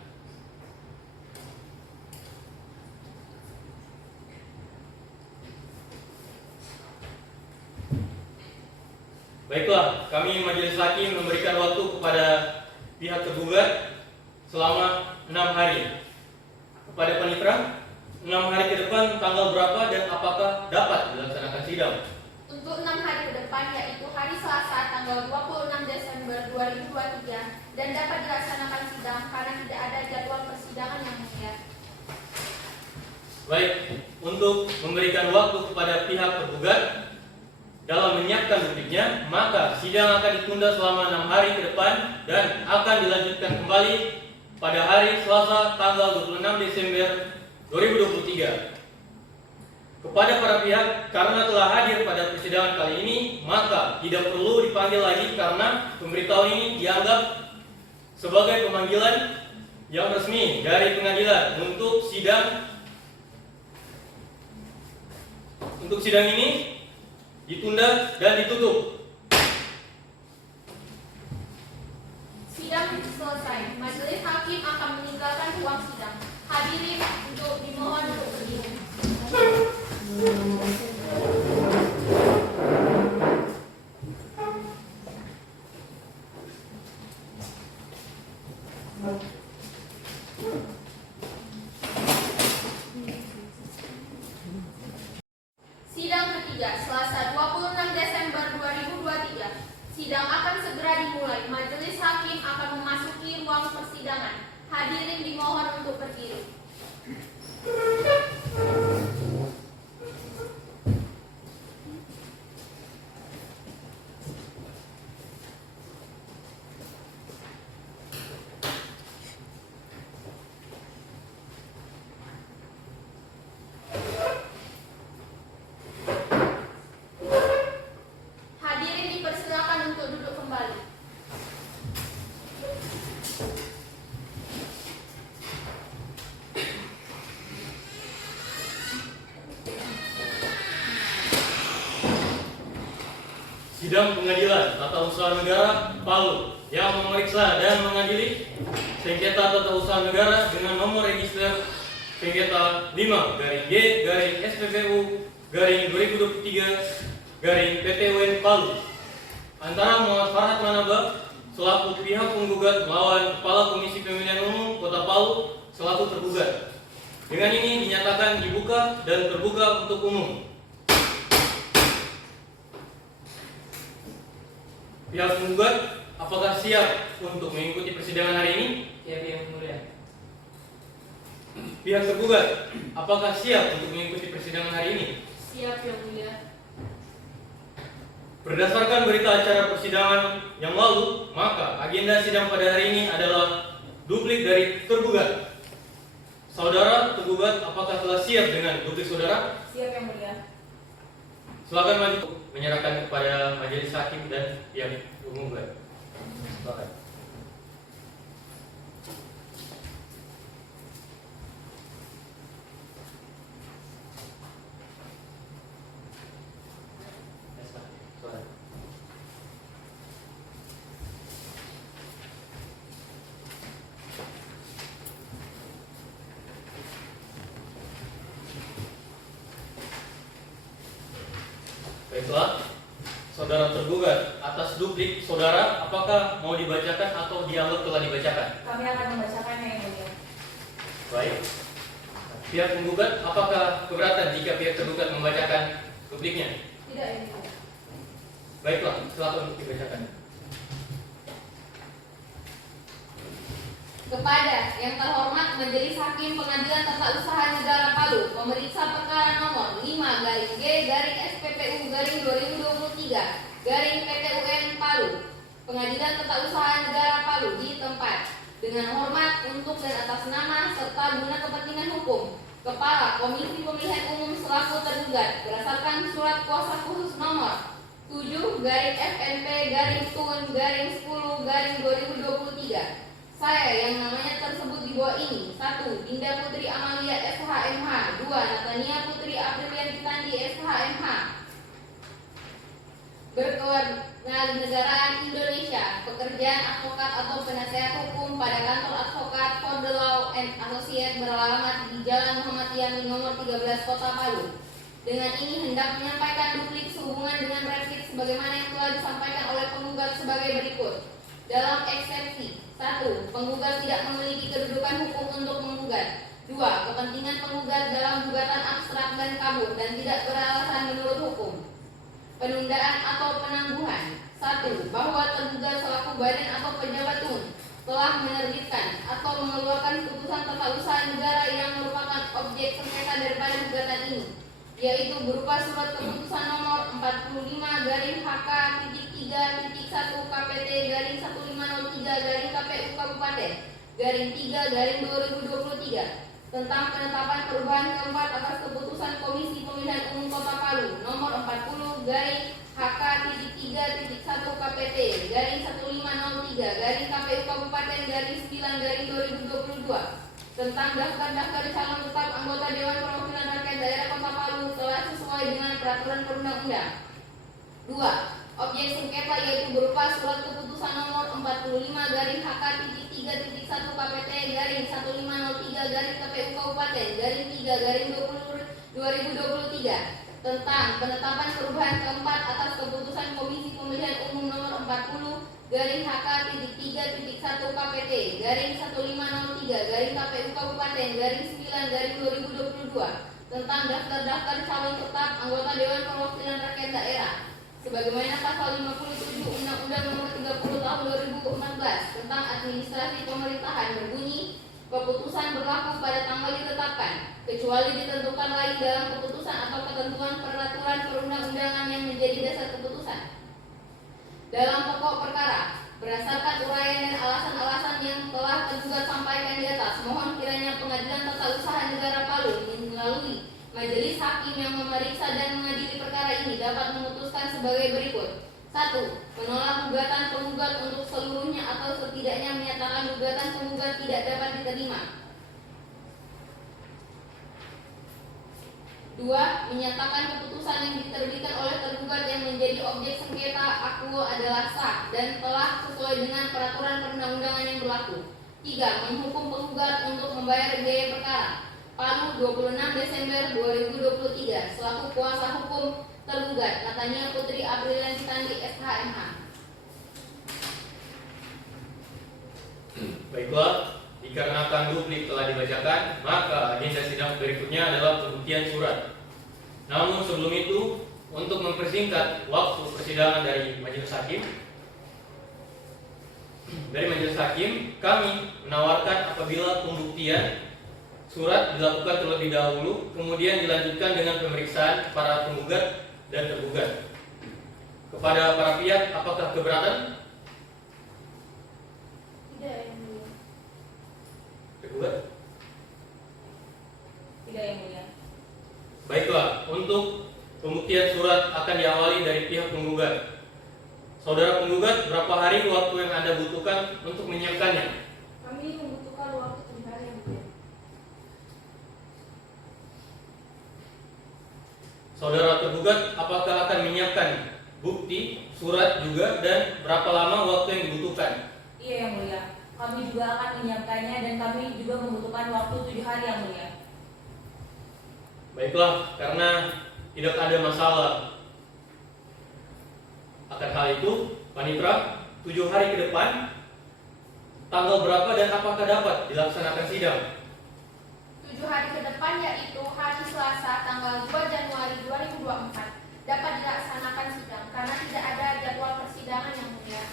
Baiklah, kami majelis hakim memberikan waktu kepada pihak tergugat selama 6 hari. Kepada panitera, 6 hari ke depan tanggal berapa dan apakah dapat dilaksanakan sidang? Untuk 6 hari ke depan, yaitu hari Selasa tanggal 26 Desember 2023 dan dapat dilaksanakan sidang karena tidak ada jadwal persidangan yang mulia. Baik, untuk memberikan waktu kepada pihak tergugat dalam menyiapkan dupliknya, maka sidang akan ditunda selama 6 hari ke depan dan akan dilanjutkan kembali pada hari Selasa tanggal 26 Desember 2023. Kepada para pihak, karena telah hadir pada persidangan kali ini, maka tidak perlu dipanggil lagi karena pemberitahuan ini dianggap sebagai pemanggilan yang resmi dari pengadilan untuk sidang. Untuk sidang ini ditunda dan ditutup. Sidang selesai. Majelis hakim akan meninggalkan ruang sidang. Hadirin untuk dimohon untuk berdiri. Sidang ketiga, Selasa 26 Desember 2023. Sidang akan segera dimulai. Majelis hakim akan memasuki ruang persidangan. Hadirin dimohon untuk berdiri. Sidang Pengadilan Tata Usaha Negara Palu yang memeriksa dan mengadili sengketa tata usaha negara dengan nomor register sengketa 5-SPPU-2023-2023 PT UN Palu antara Muhammad Farhad Manaba selaku pihak penggugat melawan Kepala Komisi Pemilihan Umum Kota Palu selaku tergugat. Dengan ini dinyatakan dibuka dan terbuka untuk umum. Pihak penggugat, apakah siap untuk mengikuti persidangan hari ini? Siap yang mulia. Pihak tergugat, apakah siap untuk mengikuti persidangan hari ini? Siap yang mulia. Berdasarkan berita acara persidangan yang lalu, maka agenda sidang pada hari ini adalah duplik dari tergugat. Saudara tergugat, apakah telah siap dengan duplik saudara? Siap yang mulia. Silakan maju menyerahkan kepada majelis hakim dan yang menggugat. Silakan. Baiklah, saudara tergugat, atas duplik saudara, apakah mau dibacakan atau dianggap telah dibacakan? Kami akan membacakannya yang mulia. Baik. Pihak penggugat, apakah keberatan jika pihak tergugat membacakan dupliknya? Tidak yang mulia. Baiklah, silakan untuk dibacakan. Kepada yang terhormat Majelis Hakim Pengadilan Tata Usaha Negara Palu, pemeriksa perkara nomor 5-G-SPPU-2023 PT UN Palu, Pengadilan Tata Usaha Negara Palu di tempat. Dengan hormat untuk dan atas nama serta guna kepentingan hukum, Kepala Komisi Pemilihan Umum selaku tergugat berdasarkan surat kuasa khusus nomor 7/FNP-TUN-10/2023. Saya yang namanya tersebut di bawah ini: 1. Dinda Putri Amalia SHMH. 2. Natania Putri Aprilian Tandi SHMH. Berkewarganegaraan Indonesia. Pekerjaan advokat atau penasehat hukum pada kantor advokat for the Law and Associate beralamat di Jalan Muhammad Yamin nomor 13 Kota Palu. Dengan ini hendak menyampaikan duplik sehubungan dengan replik sebagaimana yang telah disampaikan oleh penggugat sebagai berikut. Dalam eksepsi: 1. Penggugat tidak memiliki kedudukan hukum untuk menggugat. 2. Kepentingan penggugat dalam gugatan abstrak dan kabur dan tidak beralasan menurut hukum. Penundaan atau penangguhan: 1. Bahwa tergugat selaku badan atau pejabat UN telah menerbitkan atau mengeluarkan putusan tata usaha negara yang merupakan objek sengketa daripada gugatan ini, yaitu berupa surat keputusan nomor 45-3.3.1 KPT-1503-KPU Kabupaten-3-2023 tentang penetapan perubahan keempat atas keputusan Komisi Pemilihan Umum Kota Palu nomor 40-HK-3.1 KPT-1503-KPU Kabupaten-9-2022 tentang daftar-daftar calon tetap anggota Dewan Perwakilan Rakyat Daerah Kota Palu telah sesuai dengan peraturan perundang-undang. 2. Objek sengketa yaitu berupa surat keputusan nomor 45-HK-3.1 KPT-1503-KPU Kabupaten-3-2023 tentang penetapan perubahan keempat atas keputusan Komisi Pemilihan Umum nomor 40-HK-3.1 KPT-1503-KPU Kabupaten-9-2022 tentang daftar-daftar calon tetap anggota Dewan Perwakilan Rakyat Daerah sebagaimana pasal 57 Undang-Undang Nomor 30 Tahun 2014 tentang administrasi pemerintahan berbunyi: keputusan berlaku pada tanggal ditetapkan kecuali ditentukan lain dalam keputusan atau ketentuan peraturan perundang-undangan yang menjadi dasar keputusan. Dalam pokok perkara, berdasarkan uraian dan alasan-alasan yang telah tergugat sampaikan di atas, mohon kiranya Pengadilan Tata Usaha Negara Palu melalui Majelis Hakim yang memeriksa dan mengadili perkara ini dapat memutuskan sebagai berikut. 1. Menolak gugatan penggugat untuk seluruhnya atau setidaknya menyatakan gugatan penggugat tidak dapat diterima. 2. Menyatakan keputusan yang diterbitkan oleh tergugat yang menjadi objek sengketa dan telah sesuai dengan peraturan perundang-undangan yang berlaku. 3. Menghukum penggugat untuk membayar biaya perkara. Palu, 26 Desember 2023, selaku kuasa hukum tergugat Natania Putri Aprilian Tandi SHMH. Baiklah, dikarenakan duplik telah dibacakan, maka agenda sidang berikutnya adalah pembuktian surat. Namun sebelum itu, untuk mempersingkat waktu persidangan dari majelis hakim, kami menawarkan apabila pembuktian surat dilakukan terlebih dahulu, kemudian dilanjutkan dengan pemeriksaan para penggugat dan tergugat. Kepada para pihak, apakah keberatan? Tidak, Yang Mulia. Tergugat? Tidak, Yang Mulia. Baiklah, untuk pembuktian surat akan diawali dari pihak penggugat. Saudara penggugat, berapa hari waktu yang Anda butuhkan untuk menyiapkannya? Kami membutuhkan waktu 7 hari, Yang Mulia. Saudara tergugat, apakah akan menyiapkan bukti, surat juga, dan berapa lama waktu yang dibutuhkan? Iya, Yang Mulia. Kami juga akan menyiapkannya dan kami juga membutuhkan waktu 7 hari, Yang Mulia. Baiklah, karena tidak ada masalah akan hal itu, Panitra, 7 hari ke depan, tanggal berapa dan apakah dapat dilaksanakan sidang? 7 hari ke depan, yaitu hari Selasa tanggal 2 Januari 2024, dapat dilaksanakan sidang karena tidak ada jadwal persidangan yang mulia.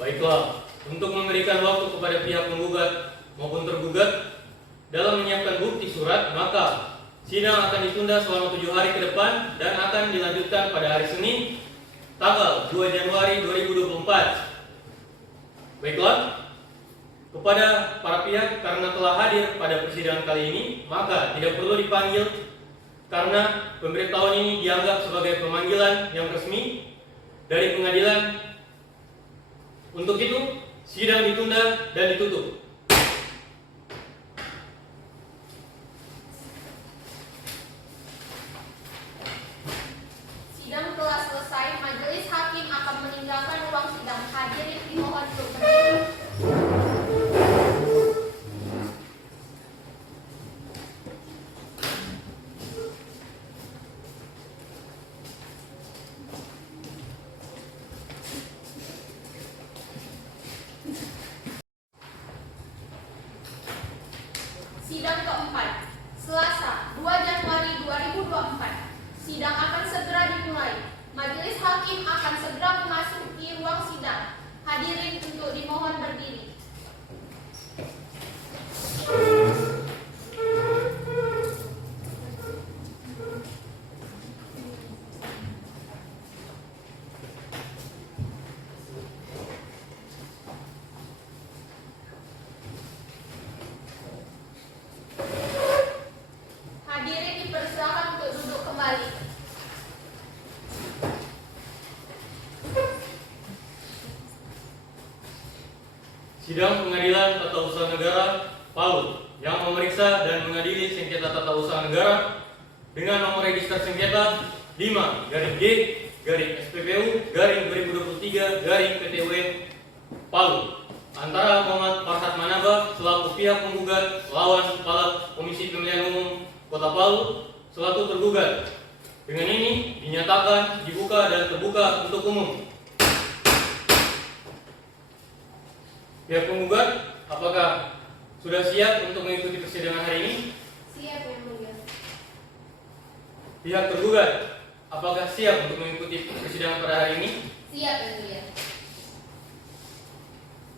Baiklah, untuk memberikan waktu kepada pihak penggugat maupun tergugat dalam menyiapkan bukti surat, maka sidang akan ditunda selama 7 hari ke depan dan akan dilanjutkan pada hari Senin tanggal 2 Januari 2024. Baiklah, kepada para pihak karena telah hadir pada persidangan kali ini, maka tidak perlu dipanggil karena pemberitahuan ini dianggap sebagai pemanggilan yang resmi dari pengadilan. Untuk itu, sidang ditunda dan ditutup. Sidang telah selesai, majelis hakim akan meninggalkan ruang sidang. Hadirin dimohon untuk berdiri. Sidang keempat, Selasa 2 Januari 2024. Sidang akan segera dimulai. Majelis hakim akan segera memasuki ruang sidang. Hadirin untuk dimohon berdiri. Hadirin dipersilakan untuk duduk kembali. Sidang Pengadilan Tata Usaha Negara Palu yang memeriksa dan mengadili sengketa tata usaha negara dengan nomor register sengketa 5-G/SPPU/2023/PTW Palu antara Muhammad Farhat Manaba selaku pihak penggugat lawan Kepala Komisi Pemilihan Umum Kota Palu selaku tergugat. Dengan ini dinyatakan dibuka dan terbuka untuk umum. Pihak penggugat, apakah sudah siap untuk mengikuti persidangan hari ini? Siap, Yang Mulia. Pihak tergugat, apakah siap untuk mengikuti persidangan pada hari ini? Siap, Yang Mulia.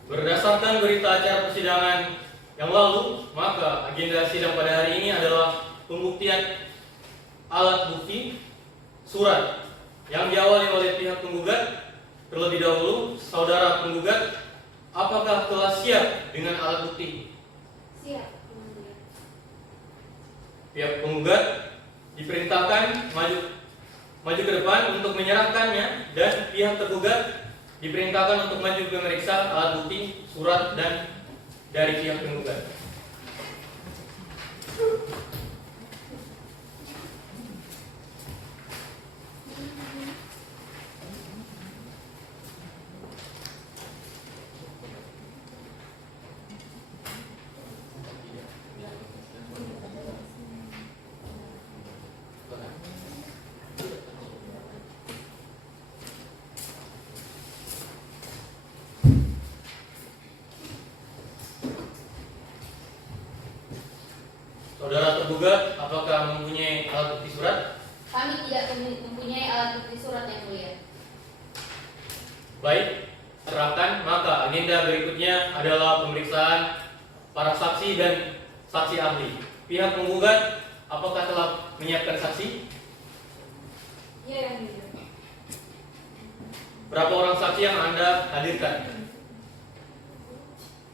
Berdasarkan berita acara persidangan yang lalu, maka agenda sidang pada hari ini adalah pembuktian alat bukti surat yang diawali oleh pihak penggugat. Terlebih dahulu, saudara penggugat, apakah telah siap dengan alat bukti? Siap, Yang Mulia. Pihak penggugat diperintahkan maju ke depan untuk menyerahkannya dan pihak tergugat diperintahkan untuk maju ke memeriksa alat bukti surat dan dari pihak penggugat. tergugat apakah mempunyai alat bukti surat? Kami tidak mempunyai alat bukti surat yang mulia. Baik, terangkan. Maka agenda berikutnya adalah pemeriksaan para saksi dan saksi ahli. Pihak penggugat apakah telah menyiapkan saksi? Iya yang mulia. Berapa orang saksi yang Anda hadirkan?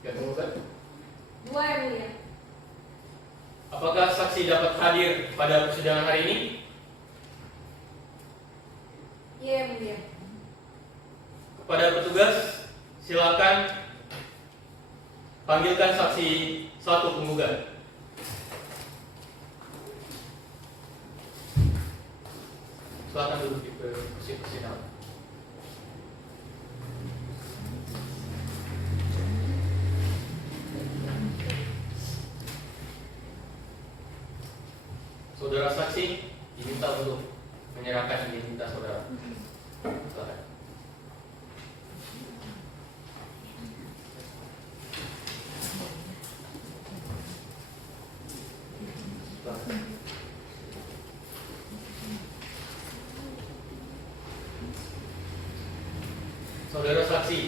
Pihak penggugat. 2 yang mulia. Apakah saksi dapat hadir pada persidangan hari ini? Iya yang mulia. Kepada petugas, silakan panggilkan saksi selaku penggugat. Silakan duduk di kursi persidangan. Saudara saksi diminta untuk menyerahkan identitas saudara. Silakan. Silakan. Saudara saksi,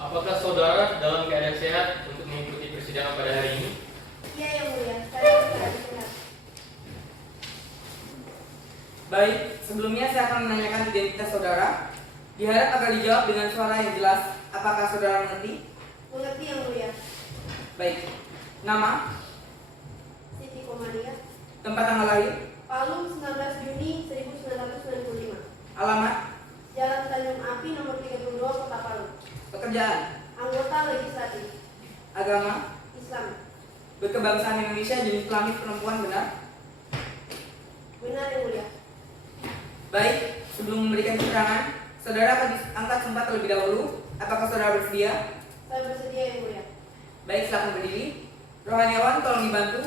apakah saudara dalam keadaan sehat untuk mengikuti persidangan pada hari ini? Iya yang mulia, saya berkenan sehat. Baik, sebelumnya saya akan menanyakan identitas saudara. Diharap agar dijawab dengan suara yang jelas. Apakah saudara mengerti? Mengerti yang mulia. Baik. Nama, Siti Komadia, tempat tanggal lahir, Palu 19 Juni 1995. alamat, Jalan Tanjung Api nomor 32 Kota Palu. pekerjaan, Anggota legislatif agama, Islam. berkebangsaan Indonesia, jenis kelamin perempuan, benar? Benar yang mulia. Baik, sebelum memberikan keterangan, saudara akan diangkat sumpah terlebih dahulu. Apakah saudara bersedia? Saya bersedia yang mulia. Baik, silakan berdiri. Rohaniawan, tolong dibantu.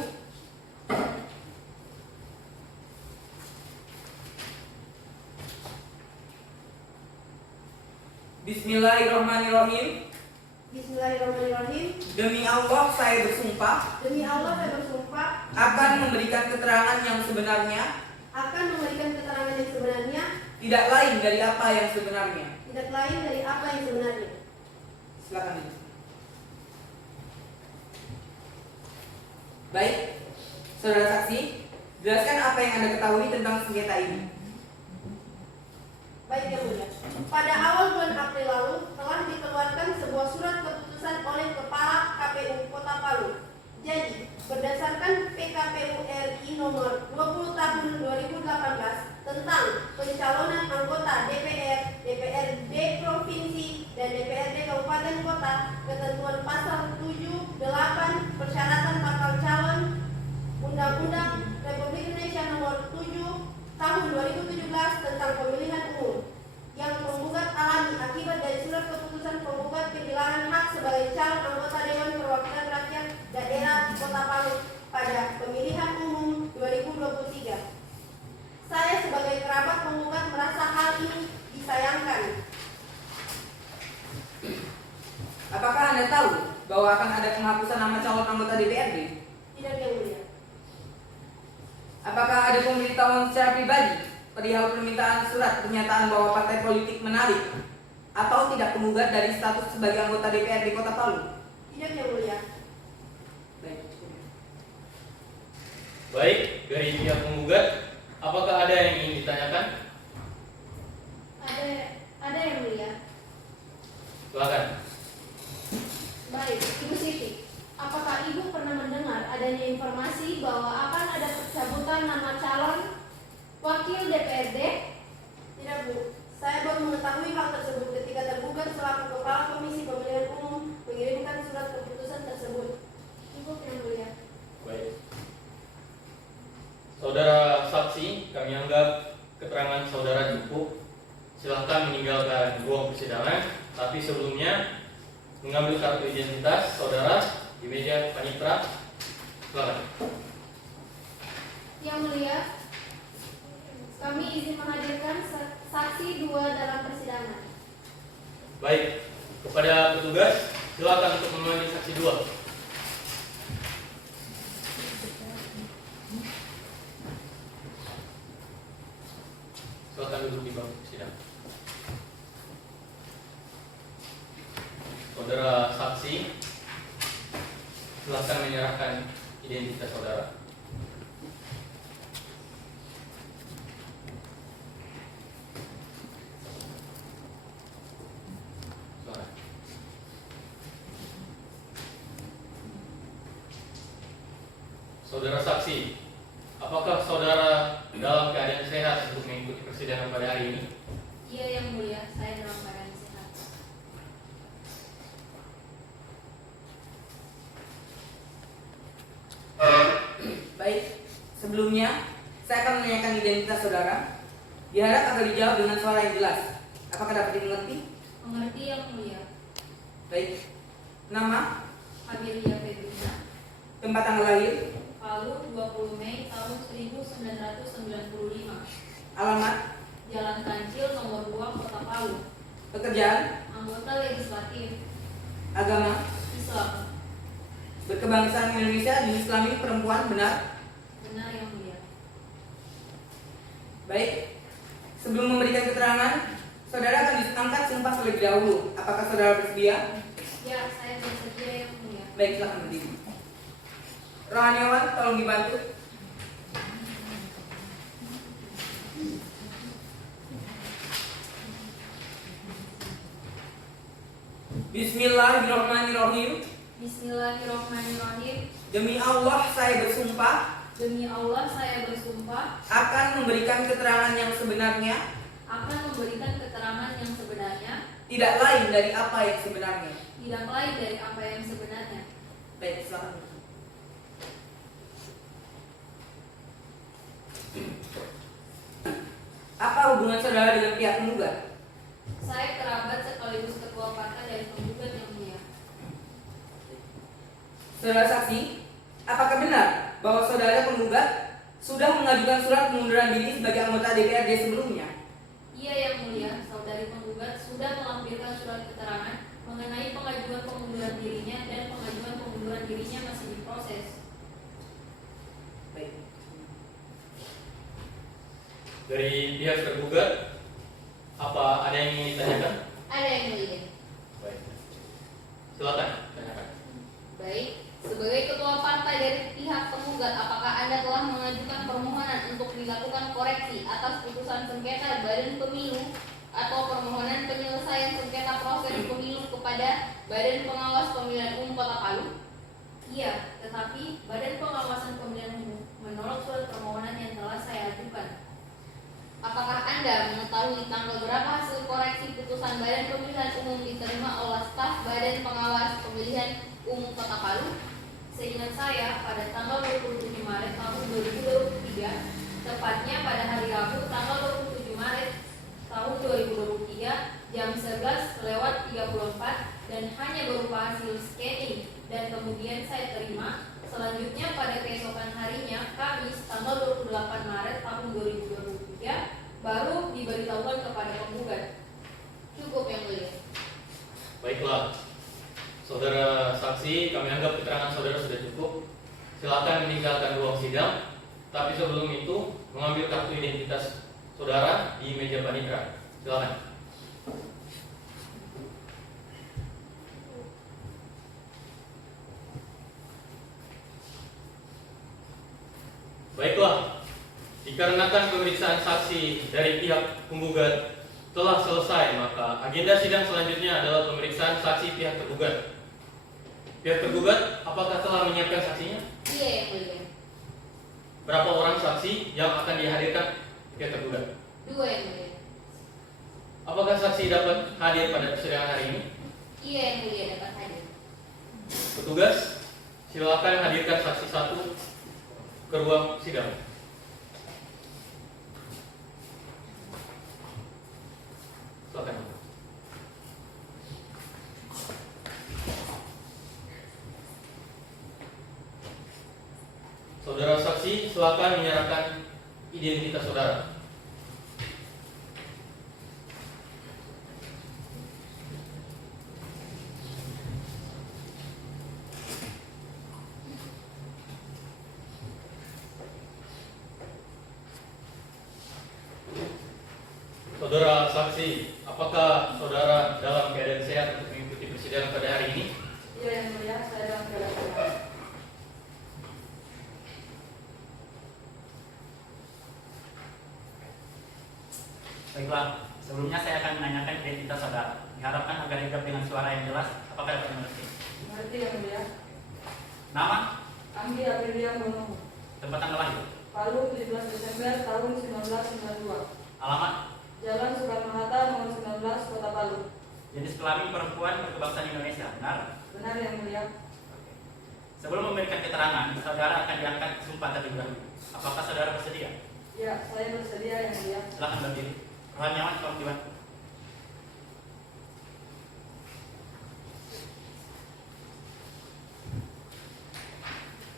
Bismillahirrahmanirrahim. Bismillahirrahmanirrahim. Demi Allah saya bersumpah Demi Allah saya bersumpah akan memberikan keterangan yang sebenarnya, akan memberikan keterangan yang sebenarnya, tidak lain dari apa yang sebenarnya. tidak lain dari apa yang sebenarnya. Silakan. Baik, saudara saksi, jelaskan apa yang Anda ketahui tentang sengketa ini. Baik yang mulia. Pada awal bulan April lalu telah dikeluarkan sebuah surat keputusan oleh Kepala KPU Kota Palu. Jadi, berdasarkan PKPU RI nomor 20 tahun 2018 tentang pencalonan anggota DPR, DPRD Provinsi, dan DPRD Kabupaten Kota, ketentuan pasal 7, 8, persyaratan bakal calon, Undang-Undang Republik Indonesia nomor 7 tahun 2017 tentang pemilihan umum yang penggugat alami akibat dari surat keputusan penggugat kehilangan hak sebagai calon anggota Dewan Perwakilan Rakyat Daerah Kota Palu pada pemilihan umum 2023. Saya sebagai kerabat penggugat merasa hal ini disayangkan. Apakah Anda tahu bahwa akan ada penghapusan nama calon anggota DPRD? Tidak yang mulia. Apakah ada pemberitahuan secara pribadi perihal permintaan surat pernyataan bahwa partai politik menarik atau tidak penggugat dari status sebagai anggota DPRD Kota Palu? Tidak yang mulia. Baik. Baik, dari pihak penggugat, apakah ada yang ingin ditanyakan? Ada yang mulia. Silakan. Baik, Ibu Siti. Apakah Ibu pernah mendengar adanya informasi bahwa akan ada pencabutan nama calon wakil DPRD? Tidak, Bu. Saya baru mengetahui hal tersebut ketika tergugat selaku Kepala Komisi Pemilihan Umum mengirimkan surat keputusan tersebut. Ibu yang mulia. Baik. Saudara saksi, kami anggap keterangan saudara cukup. Silahkan meninggalkan ruang persidangan. Tapi sebelumnya mengambil kartu identitas saudara di meja panitera. Silakan. Yang mulia, kami izin menghadirkan saksi 2 dalam persidangan. Baik, kepada petugas silakan untuk memanggil saksi 2. Silakan duduk di bangku sidang. Saudara saksi, silakan menyerahkan identitas saudara. Silakan. Saudara saksi, apakah saudara dalam keadaan sehat untuk mengikuti persidangan pada hari ini? Iya yang mulia, saya dalam keadaan sehat. Baik, sebelumnya saya akan menanyakan identitas saudara. Diharap agar dijawab dengan suara yang jelas. Apakah dapat dimengerti? Mengerti yang mulia. Baik. Nama, Amelia Fedrina, tempat tanggal lahir, Palu 20 Mei tahun 1995. alamat, Jalan Kancil nomor 2 Kota Palu. pekerjaan, Anggota legislatif, agama, Islam. berkebangsaan Indonesia, jenis kelamin perempuan, benar? Benar yang mulia. Baik. Sebelum memberikan keterangan, saudara akan diangkat sumpah terlebih dahulu. Apakah saudara bersedia? Ya, saya bersedia yang mulia. Baik, silakan berdiri. Rohaniawan, tolong dibantu. Bismillahirrahmanirrahim. Bismillahirrahmanirrahim. Demi Allah saya bersumpah Demi Allah saya bersumpah akan memberikan keterangan yang sebenarnya, akan memberikan keterangan yang sebenarnya, tidak lain dari apa yang sebenarnya. tidak lain dari apa yang sebenarnya. Baik, silakan. Apa hubungan saudara dengan pihak penggugat? Saya kerabat sekaligus ketua partai dari penggugat yang mulia. Saudara saksi, apakah benar bahwa saudara penggugat sudah mengajukan surat pengunduran diri sebagai anggota DPRD sebelumnya? Iya yang mulia, saudari penggugat sudah melampirkan surat keterangan mengenai pengajuan pengunduran dirinya dan pengajuan pengunduran dirinya masih diproses. Baik. Dari pihak tergugat, apa ada yang ingin ditanyakan? Ada yang mulia. Baik. Silakan tanyakan. Baik, sebagai ketua partai dari pihak penggugat, apakah Anda telah mengajukan permohonan untuk dilakukan koreksi atas putusan sengketa Badan Pemilu atau permohonan penyelesaian sengketa proses pemilu kepada Badan Pengawas Pemilihan Umum Kota Palu? Iya, tetapi Badan Pengawasan Pemilihan Umum menolak surat permohonan yang telah saya ajukan. Apakah Anda mengetahui tanggal berapa hasil koreksi putusan Badan Pemilihan Umum diterima oleh staf Badan Pengawas Pemilihan Umum Kota Palu? Seingat saya, pada tanggal 27 Maret tahun 2023, tepatnya pada hari Rabu tanggal 27 Maret tahun 2023, jam 11:34 dan hanya berupa hasil scanning dan kemudian saya terima. Selanjutnya pada keesokan harinya, Kamis tanggal 28 Maret tahun 2023, baru diberitahukan kepada penggugat. Cukup yang mulia. Baiklah, saudara saksi, kami anggap keterangan saudara sudah cukup. Silakan meninggalkan ruang sidang. Tapi sebelum itu, mengambil kartu identitas saudara di meja panitera. Silakan. Baiklah, dikarenakan pemeriksaan saksi dari pihak penggugat telah selesai, maka agenda sidang selanjutnya adalah pemeriksaan saksi pihak tergugat. Pihak tergugat, apakah telah menyiapkan saksinya? Iya yang mulia. Berapa orang saksi yang akan dihadirkan pihak tergugat? 2 yang mulia. Apakah saksi dapat hadir pada persidangan hari ini? Iya yang mulia dapat hadir. Petugas, silakan hadirkan saksi 1 ke ruang sidang. Silakan. Saudara saksi, silakan menyerahkan identitas saudara. Saudara saksi, apakah saudara dalam keadaan sehat untuk mengikuti persidangan pada hari ini? Iya yang mulia, saya dalam keadaan sehat. Baiklah, sebelumnya saya akan menanyakan identitas saudara. Diharapkan agar dijawab dengan suara yang jelas. Apakah dapat mengerti? Mengerti yang mulia. Nama, Anggi Aprilia Monohu, tempat tanggal lahir, Palu 17 Desember tahun 1992. alamat, Jalan Soekarno-Hatta nomor 19 Kota Palu. jenis kelamin perempuan berkebangsaan Indonesia. Benar? Benar yang mulia. Oke. Sebelum memberikan keterangan, saudara akan diangkat sumpah terlebih dahulu. Apakah saudara bersedia? Ya, saya bersedia yang mulia. Silakan berdiri. Rohan nyaman, tolong dibantu.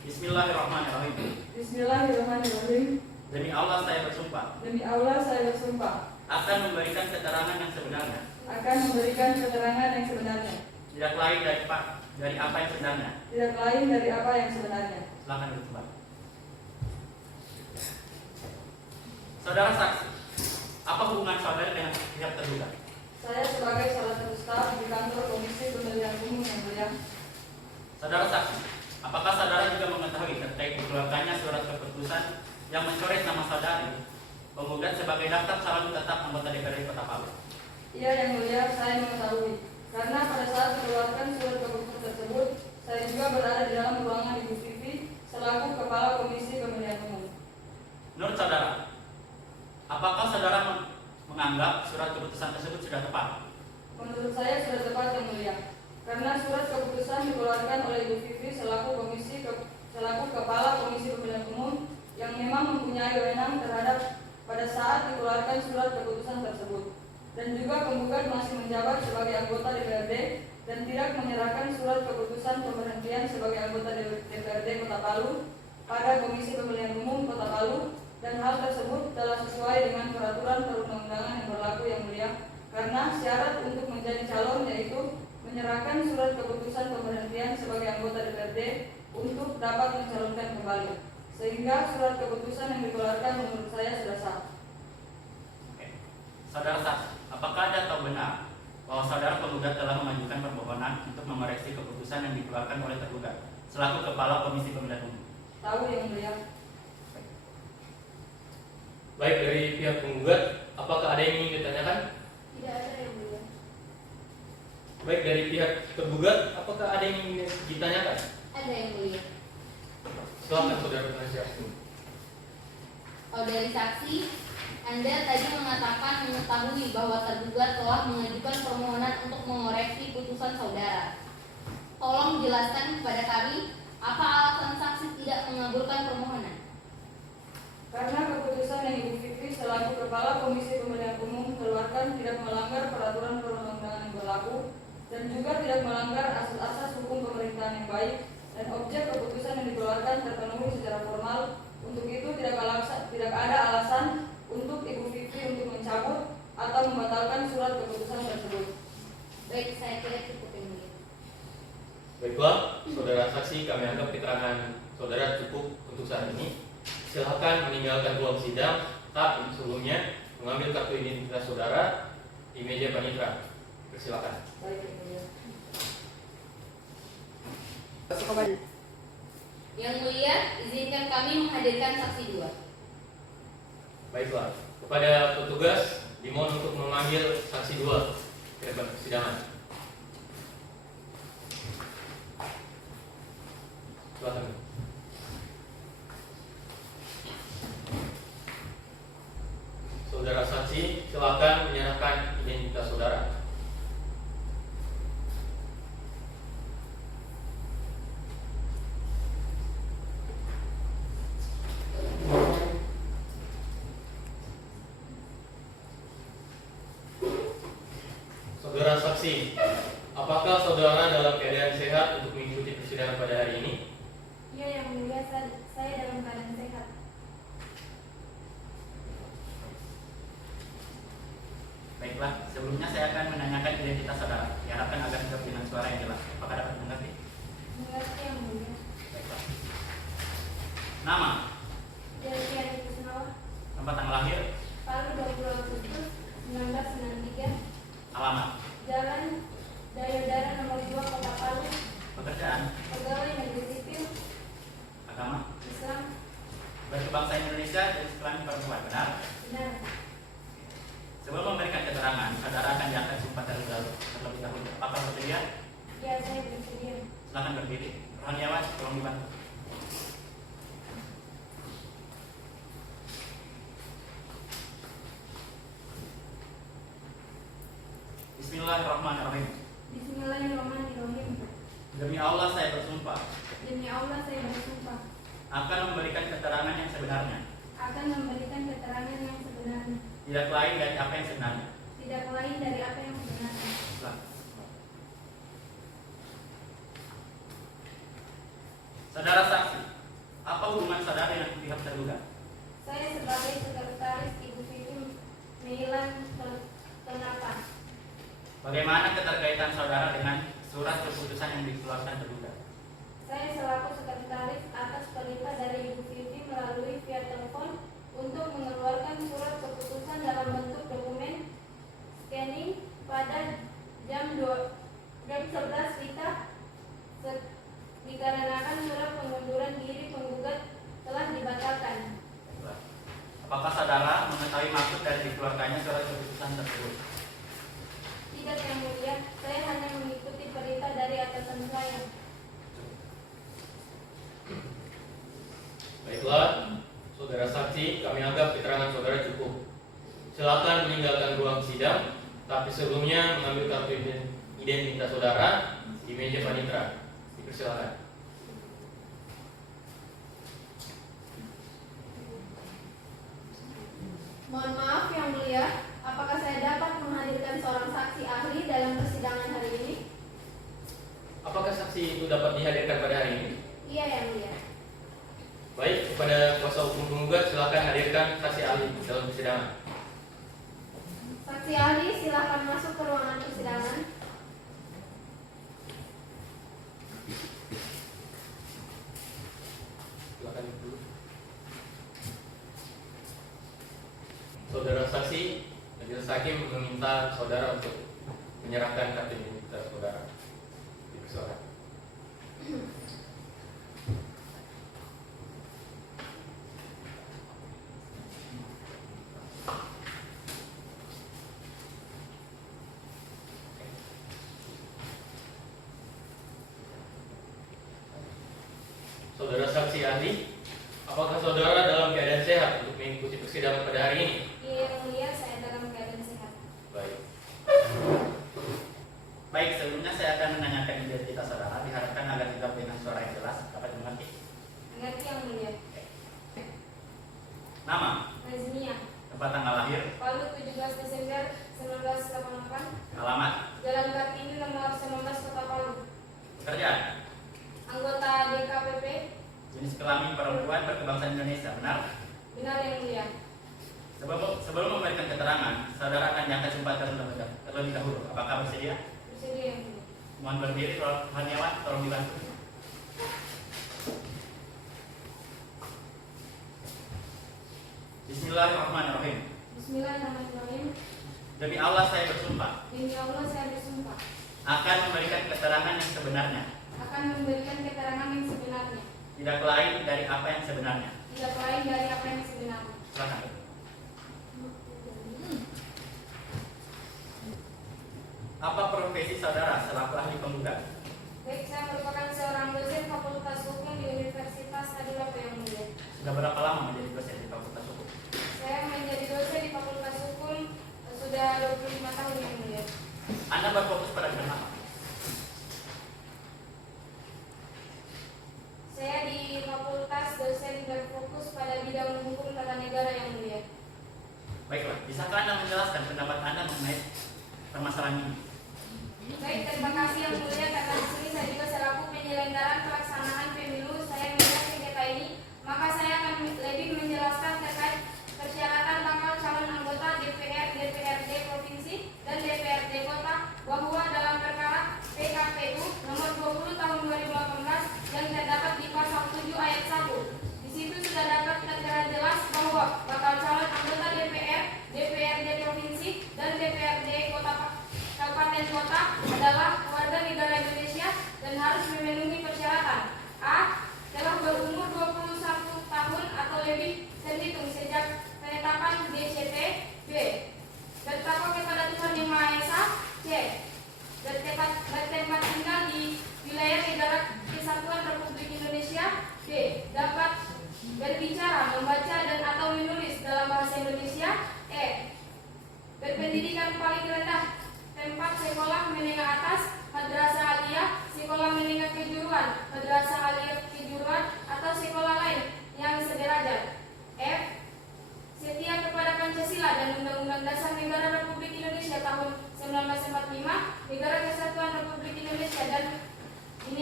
Bismillahirrahmanirrahim. Bismillahirrahmanirrahim. Demi Allah saya bersumpah Demi Allah saya bersumpah akan memberikan keterangan yang sebenarnya, akan memberikan keterangan yang sebenarnya, tidak lain dari apa yang sebenarnya. tidak lain dari apa yang sebenarnya. Silakan duduk kembali. Saudara saksi, apa hubungan saudara dengan pihak terduga? Saya sebagai salah satu staf di kantor Komisi Pemilihan Umum yang mulia. Saudara saksi, apakah saudara juga mengetahui terkait dikeluarkannya surat keputusan yang mencoret nama saudara penggugat sebagai daftar calon tetap anggota DPRD Kota Palu? Iya yang mulia, saya mengetahui. Karena pada saat mengeluarkan surat keputusan tersebut, saya juga berada di dalam ruangan Ibu Vivi selaku Kepala Komisi Pemilihan Umum. Menurut saudara, apakah saudara menganggap surat keputusan tersebut sudah tepat? Menurut saya sudah tepat yang mulia. Karena surat keputusan dikeluarkan oleh Ibu Vivi selaku Kepala Komisi Pemilihan Umum yang memang mempunyai wewenang terhadap pada saat dikeluarkan surat keputusan tersebut. Dan juga penggugat masih menjabat sebagai anggota DPRD dan tidak menyerahkan surat keputusan pemberhentian sebagai anggota DPRD Kota Palu pada Komisi Pemilihan Umum Kota Palu, dan hal tersebut telah sesuai dengan peraturan perundang-undangan yang berlaku yang mulia. Karena syarat untuk menjadi calon yaitu menyerahkan surat keputusan pemberhentian sebagai anggota DPRD untuk dapat mencalonkan kembali. Sehingga surat keputusan yang dikeluarkan menurut saya sudah sah. Oke. Saudara saksi, apakah ada atau benar bahwa saudara penggugat telah mengajukan permohonan untuk mengoreksi keputusan yang dikeluarkan oleh tergugat selaku Kepala Komisi Pemilihan Umum? Tahu yang mulia. Baik, dari pihak penggugat, apakah ada yang ingin ditanyakan? Tidak ada yang mulia. Baik, dari pihak tergugat, apakah ada yang ingin ditanyakan? Ada yang mulia. Silakan saudara penasihat. Oh, dari saksi, Anda tadi mengatakan mengetahui bahwa tergugat telah mengajukan permohonan untuk mengoreksi putusan saudara. Tolong jelaskan kepada kami apa alasan saksi tidak mengabulkan permohonan. Karena keputusan yang Ibu Vivi selaku Kepala Komisi Pemilihan Umum keluarkan tidak melanggar peraturan perundang-undangan yang berlaku dan juga tidak melanggar asas-asas hukum pemerintahan yang baik, dan objek keputusan yang dikeluarkan terpenuhi secara formal. Untuk itu tidak ada alasan untuk Ibu Vivi untuk mencabut atau membatalkan surat keputusan tersebut. Baik, saya kira cukup yang mulia. Baiklah, saudara saksi, kami anggap keterangan saudara cukup untuk saat ini. Silakan meninggalkan ruang sidang, tapi sebelumnya mengambil kartu identitas saudara di meja panitera. Persilakan. Baik, yang mulia. Yang mulia, izinkan kami menghadirkan saksi 2. Baiklah, kepada petugas dimohon untuk memanggil saksi 2 ke depan persidangan. Silakan. Saudara saksi, silakan menyerahkan identitas saudara. Saudara saksi, apakah saudara dalam keadaan sehat untuk mengikuti persidangan pada hari ini? Iya yang mulia, saya dalam keadaan sehat. Baiklah, sebelumnya saya akan menanyakan identitas saudara. Diharapkan agar dijawab dengan suara yang jelas. Apakah dapat mengerti? Mengerti yang mulia. Baiklah. Nama, Dari Kusnawa, tempat tanggal lahir, Palu 20 Agustus Bismillahirrahmanirrahim. Bismillahirrahmanirrahim. Demi Allah saya bersumpah Demi Allah saya bersumpah akan memberikan keterangan yang sebenarnya, akan memberikan keterangan yang sebenarnya, tidak lain dari apa yang sebenarnya. tidak lain dari apa yang sebenarnya. Saudara saksi, apa hubungan saudara dengan pihak terduga? Saya sebagai sekretaris Ibu Vivi Meilan Tenapa. Bagaimana keterkaitan saudara dengan surat keputusan yang dikeluarkan terduga? Saya selaku sekretaris atas perintah dari Ibu Vivi melalui via telepon untuk mengeluarkan surat keputusan dalam bentuk dokumen scanning pada jam 11 WITA dikarenakan surat pengunduran diri penggugat telah dibatalkan. Apakah saudara mengetahui maksud dari dikeluarkannya surat keputusan tersebut? Tidak, Yang Mulia, saya hanya mengikuti perintah dari atasan saya. Baiklah, saudara saksi, kami anggap keterangan saudara cukup. Silakan meninggalkan ruang sidang, tapi sebelumnya mengambil kartu identitas saudara di meja panitera. Dipersilakan. Mohon maaf Yang Mulia, apakah saya dapat menghadirkan seorang saksi ahli dalam persidangan hari ini? Apakah saksi itu dapat dihadirkan pada hari ini? Iya Yang Mulia. Baik, kepada kuasa hukum penggugat silakan hadirkan saksi ahli dalam persidangan. Saksi ahli silakan masuk ke ruangan persidangan. Silakan dulu. Saudara saksi, majelis hakim meminta saudara untuk menyerahkan kartu identitas saudara. Dipersilakan. Saudara saksi ahli, apakah saudara dalam keadaan sehat untuk mengikuti persidangan pada hari ini? Iya Yang Mulia, saya dalam keadaan sehat. Baik. Baik, sebelumnya saya akan menanyakan identitas saudara. Diharapkan agar dijawab dengan suara yang jelas. Dapat dimengerti? Mengerti Yang Mulia. Nama, Nazmia, tempat tanggal lahir, Palu 17 Desember 1988, alamat, Jalan Kartini nomor 19 Kota Palu. pekerjaan, Anggota DKPP. jenis kelamin perempuan berkebangsaan Indonesia. Benar? Benar Yang Mulia. Sebelum memberikan keterangan, saudara akan diangkat sumpah terlebih dahulu. Apakah bersedia? Bersedia Yang Mulia. Mohon berdiri, Haniawan, tolong dibantu. Bismillahirrahmanirrahim. Bismillahirrahmanirrahim. Demi Allah saya bersumpah Demi Allah saya bersumpah akan memberikan keterangan yang sebenarnya, akan memberikan keterangan yang sebenarnya, tidak lain dari apa yang sebenarnya. tidak lain dari apa yang sebenarnya. Silakan. Apa profesi saudara selaku ahli penggugat? Baik, saya merupakan seorang dosen Fakultas Hukum di Universitas Tadulako Yang Mulia. Sudah berapa lama menjadi dosen di Fakultas Hukum? Saya menjadi dosen di Fakultas Hukum sudah 25 tahun Yang Mulia. Anda berfokus pada bidang apa? Saya di Fakultas dosen berfokus pada bidang hukum tata negara Yang Mulia. Baiklah, bisakah Anda menjelaskan pendapat Anda mengenai permasalahan ini? Baik, terima kasih Yang Mulia, karena di sini saya juga selaku penyelenggaraan pelaksanaan pemilu saya melihat sengketa ini, maka saya akan lebih menjelaskan terkait persyaratan bakal calon anggota DPR, DPRD Provinsi dan DPRD Kota bahwa dalam perkara PKPU nomor 20 tahun 2018 yang terdapat di pasal 7 ayat 1. Di situ sudah dapat tertera jelas bahwa bakal calon anggota DPR, DPRD Provinsi dan DPRD Kota Kabupaten Kota adalah warga negara Indonesia dan harus memenuhi persyaratan: A. Telah berumur 21 tahun atau lebih terhitung sejak penetapan DCT. B. Bertakwa kepada Tuhan Yang Maha Esa. C. Bertempat tinggal di wilayah negara Kesatuan Republik Indonesia. D. Dapat berbicara, membaca dan atau menulis dalam bahasa Indonesia. E. Berpendidikan paling rendah tempat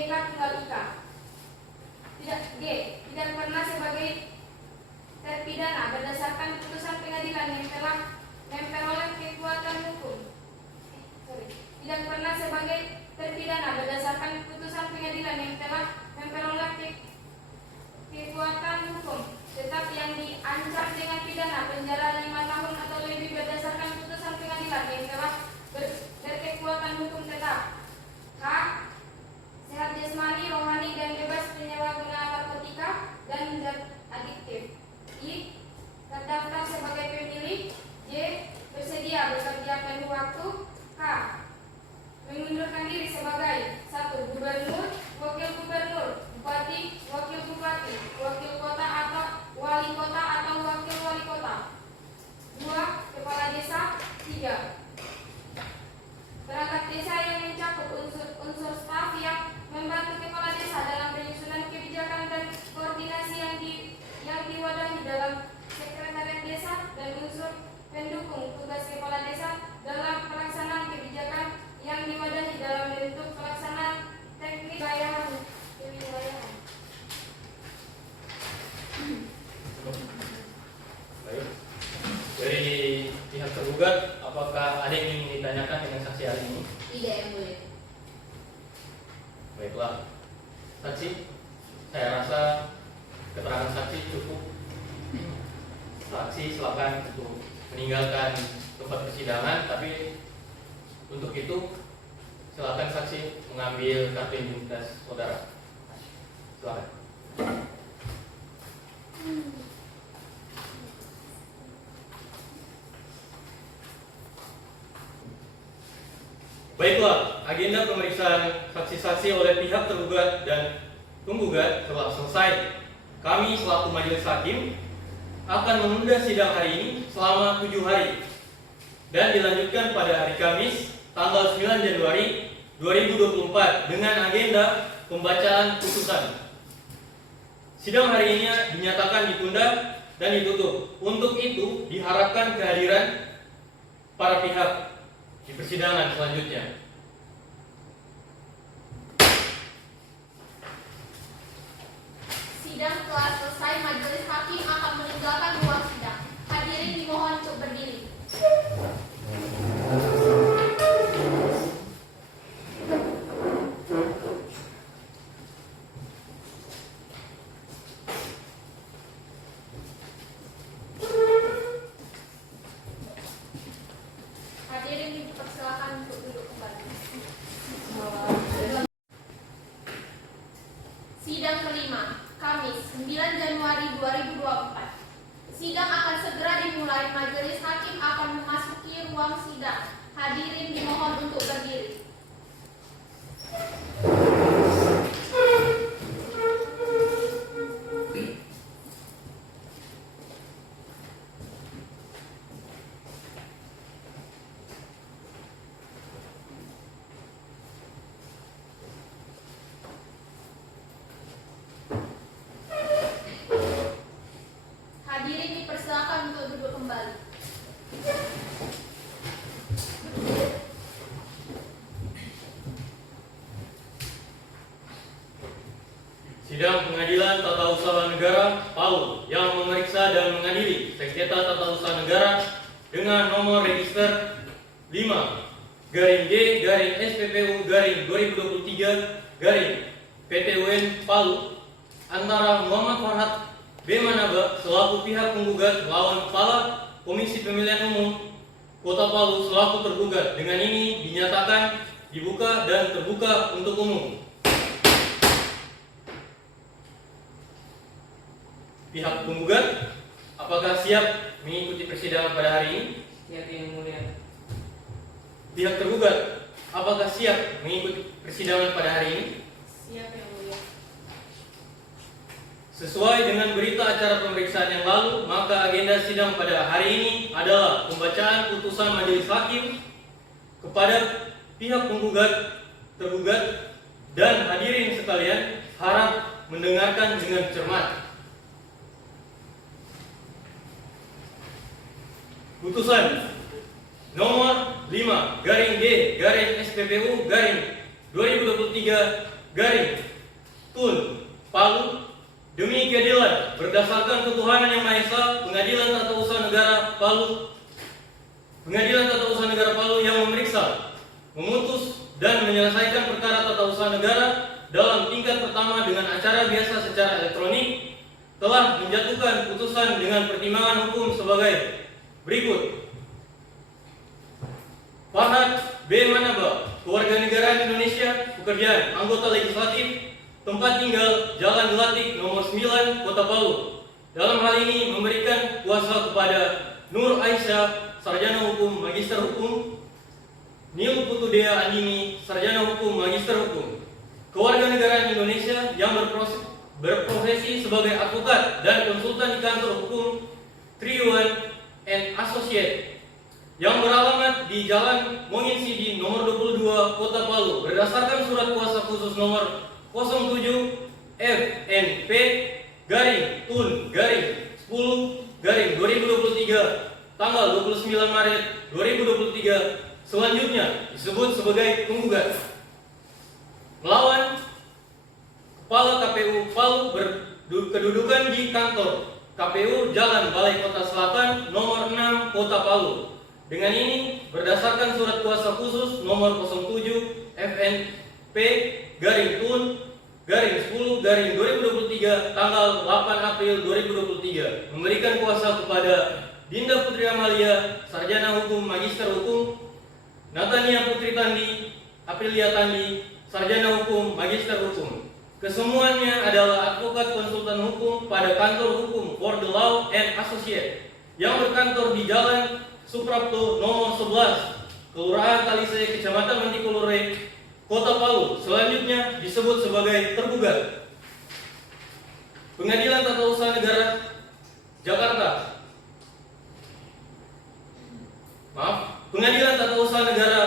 BNK Tunggal Ika. G. Tidak pernah sebagai terpidana berdasarkan putusan pengadilan yang telah memperoleh kekuatan hukum. Tidak pernah sebagai terpidana berdasarkan putusan pengadilan yang telah memperoleh kekuatan hukum, tetap yang diancam dengan pidana penjara 5 tahun atau lebih berdasarkan putusan pengadilan yang telah berkekuatan hukum tetap. H. Sehat jasmani, rohani, dan bebas penyalahguna narkotika dan zat adiktif. I. Terdaftar sebagai pemilih. J. Bersedia bekerja penuh waktu. K. Mengundurkan diri sebagai 1. Gubernur, wakil gubernur, bupati, wakil bupati, wakil kota atau wali kota atau wakil wali kota. 2. Kepala desa. 3. Perangkat desa yang mencakup unsur staf yang membantu kepala desa dalam penyusunan kebijakan dan koordinasi yang diwadahi dalam sekretariat desa dan unsur pendukung tugas kepala desa dalam pelaksanaan kebijakan yang diwadahi dalam bentuk pelaksanaan teknik kewilayahan. Baik. Dari pihak tergugat, apakah ada yang ingin ditanyakan dengan saksi hari ini? Tidak, yang mulia. Baiklah, saksi, saya rasa keterangan saksi cukup. Saksi silakan untuk meninggalkan tempat persidangan, tapi untuk itu silakan saksi mengambil kartu identitas saudara. Silakan. Baiklah, agenda pemeriksaan saksi-saksi oleh pihak tergugat dan penggugat telah selesai. Kami selaku majelis hakim akan menunda sidang hari ini selama 7 hari dan dilanjutkan pada hari Kamis tanggal 9 Januari 2024 dengan agenda pembacaan putusan. Sidang hari ini dinyatakan ditunda dan ditutup. Untuk itu diharapkan kehadiran para pihak di persidangan selanjutnya. Sidang telah selesai, majelis hakim akan meninggalkan ruang sidang. Hadirin dimohon untuk berdiri. Hadirin dipersilakan untuk duduk kembali. Sidang kelima, Kamis 9 Januari 2024. Sidang akan segera dimulai. Majelis hakim akan memasuki ruang sidang. Hadirin dimohon untuk berdiri. Hadirin dipersilakan untuk duduk kembali. Sidang Pengadilan Tata Usaha Negara Palu yang memeriksa dan mengadili sengketa tata usaha negara dengan nomor register 5-SPPU-2023-PT UN Palu antara Muhammad Farhad B. Manaba selaku pihak penggugat melawan Kepala Komisi Pemilihan Umum Kota Palu selaku tergugat. Dengan ini dinyatakan dibuka dan terbuka untuk umum. Pihak penggugat, apakah siap mengikuti persidangan pada hari ini? Siap, yang mulia. Pihak tergugat, apakah siap mengikuti persidangan pada hari ini? Siap, yang mulia. Sesuai dengan berita acara pemeriksaan yang lalu, maka agenda sidang pada hari ini adalah pembacaan putusan majelis hakim kepada pihak penggugat, tergugat, dan hadirin sekalian harap mendengarkan dengan cermat. Putusan nomor 5/G/SPPU/2023 garing Tun Palu demi keadilan berdasarkan ketuhanan yang Maha Esa. Pengadilan Tata Usaha Negara Palu yang memeriksa, memutus dan menyelesaikan perkara tata usaha negara dalam tingkat pertama dengan acara biasa secara elektronik telah menjatuhkan putusan dengan pertimbangan hukum sebagai berikut. Farhad B. Manaba, Kewarganegaraan Indonesia, pekerjaan anggota legislatif, tempat tinggal Jalan Gelatik nomor 9, Kota Palu. Dalam hal ini memberikan kuasa kepada Nur Aisyah, Sarjana Hukum, Magister Hukum, Nilu Putudea Andini, Sarjana Hukum, Magister Hukum, Kewarganegaraan Indonesia yang berprofesi sebagai advokat dan konsultan di kantor hukum Triuan and Associate yang beralamat di Jalan Monginsidi nomor 22 Kota Palu berdasarkan surat kuasa khusus nomor 07 FNP garing Tun garing 10 garing 2023 tanggal 29 Maret 2023 selanjutnya disebut sebagai penggugat melawan Kepala KPU Palu berkedudukan di kantor KPU Jalan Balai Kota Selatan nomor 6 Kota Palu. Dengan ini berdasarkan surat kuasa khusus nomor 07 FNP garing Tun garing 10 garing 2023 tanggal 8 April 2023 memberikan kuasa kepada Dinda Putri Amalia, Sarjana Hukum, Magister Hukum, Natania Putri Tandi, Aprilia Tandi, Sarjana Hukum, Magister Hukum. Kesemuanya adalah advokat konsultan hukum pada kantor hukum For the Law and Associate yang berkantor di Jalan Suprapto nomor 11, Kelurahan Talisay, Kecamatan Mantikulure, Kota Palu. Selanjutnya disebut sebagai tergugat. Pengadilan Tata Usaha Negara Jakarta. Pengadilan Tata Usaha Negara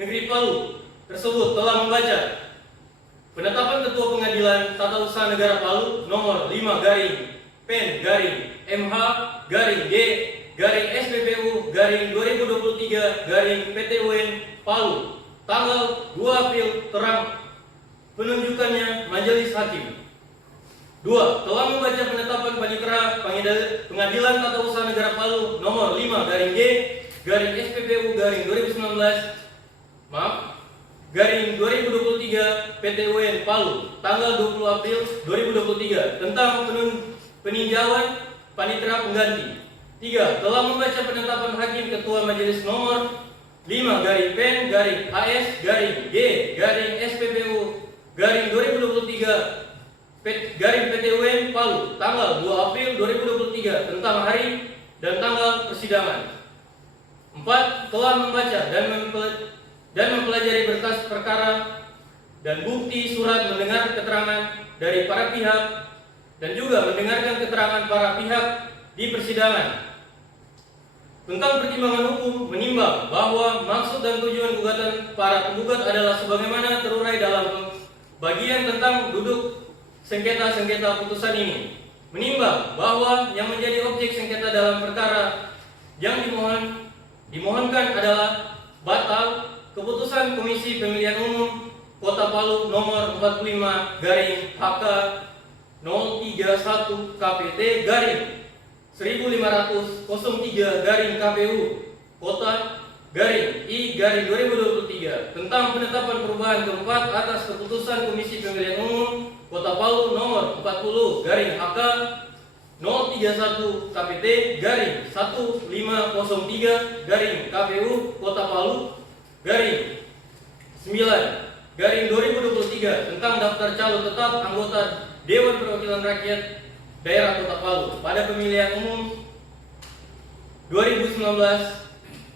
Negeri Palu tersebut telah membaca penetapan Ketua Pengadilan Tata Usaha Negara Palu nomor 5 garing Pen garing MH garing D garing SPPU garing 2023 garing PTUN Palu tanggal 2 April terang penunjukannya Majelis Hakim. 2. Telah membaca penetapan Panitera Pengadilan Tata Usaha Negara Palu nomor 5 garing G garing SPPU garing 2019 garing 2023 PTUN Palu tanggal 20 April 2023 tentang peninjauan Panitera Pengganti. 3. Telah membaca penetapan Hakim Ketua Majelis nomor 5 garing Pen garing AS garing G garing SPPU garing 2023 garing PTUN Palu tanggal 2 April 2023 tentang hari dan tanggal persidangan. 4. Telah membaca dan mempelajari berkas perkara dan bukti surat mendengar keterangan dari para pihak dan juga mendengarkan keterangan para pihak di persidangan. Tentang pertimbangan hukum menimbang bahwa maksud dan tujuan gugatan para penggugat adalah sebagaimana terurai dalam bagian tentang duduk sengketa-sengketa putusan ini. Menimbang bahwa yang menjadi objek sengketa dalam perkara yang dimohonkan adalah batal keputusan Komisi Pemilihan Umum Kota Palu nomor 45 garing HK 031 KPT garing 1503 garing KPU Kota garing I garing 2023 tentang penetapan perubahan keempat atas keputusan Komisi Pemilihan Umum Kota Palu nomor 40 garing HK 031 KPT garing 1503 garing KPU Kota Palu garing 9 garing 2023 tentang daftar calon tetap anggota Dewan Perwakilan Rakyat Daerah Kota Palu pada pemilihan umum 2019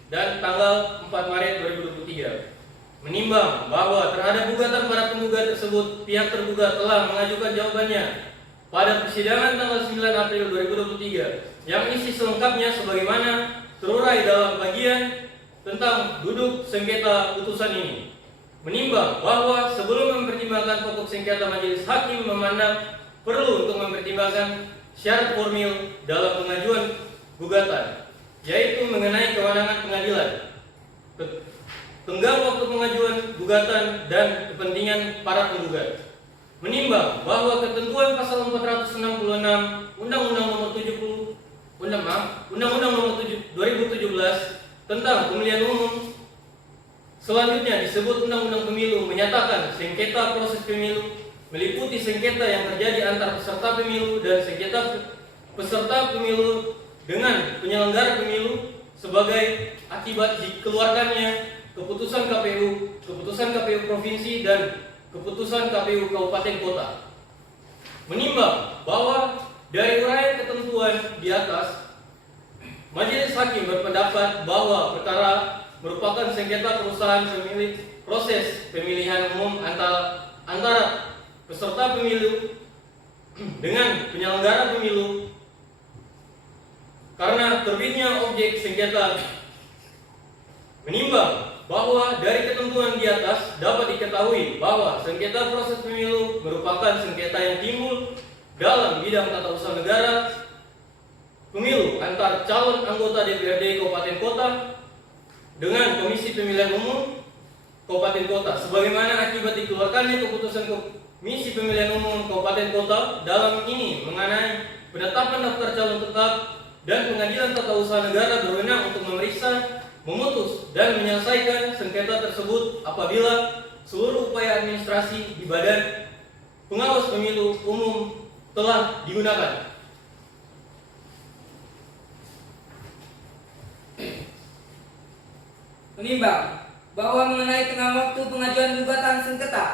dan tanggal 4 Maret 2023. Menimbang bahwa terhadap gugatan para penggugat tersebut pihak tergugat telah mengajukan jawabannya pada persidangan tanggal 9 April 2023 yang isi selengkapnya sebagaimana terurai dalam bagian tentang duduk sengketa putusan ini. Menimbang bahwa sebelum mempertimbangkan pokok sengketa majelis hakim memandang perlu untuk mempertimbangkan syarat formil dalam pengajuan gugatan, yaitu mengenai kewenangan pengadilan, tenggang waktu pengajuan gugatan dan kepentingan para penggugat. menimbang bahwa ketentuan pasal 466 Undang-Undang Nomor 70 Undang-Undang Nomor 2017 tentang Pemilihan Umum selanjutnya disebut Undang-Undang Pemilu menyatakan sengketa proses pemilu meliputi sengketa yang terjadi antar peserta pemilu dan sengketa peserta pemilu dengan penyelenggara pemilu sebagai akibat dikeluarkannya keputusan KPU provinsi dan keputusan KPU kabupaten kota. Menimbang bahwa dari uraian ketentuan di atas, Majelis Hakim berpendapat bahwa perkara merupakan sengketa perusahaan proses pemilihan umum antara peserta pemilu dengan penyelenggara pemilu karena terbitnya objek sengketa. Menimbang bahwa dari ketentuan di atas dapat diketahui bahwa sengketa proses pemilu merupakan sengketa yang timbul dalam bidang tata usaha negara pemilu antar calon anggota DPRD Kabupaten Kota dengan Komisi Pemilihan Umum Kabupaten Kota sebagaimana akibat dikeluarkannya keputusan Komisi Pemilihan Umum Kabupaten Kota dalam ini mengenai penetapan daftar calon tetap dan Pengadilan Tata Usaha Negara berwenang untuk memeriksa, memutus dan menyelesaikan sengketa tersebut apabila seluruh upaya administrasi di Badan Pengawas Pemilu Umum telah digunakan. Menimbang bahwa mengenai tengah waktu pengajuan gugatan sengketa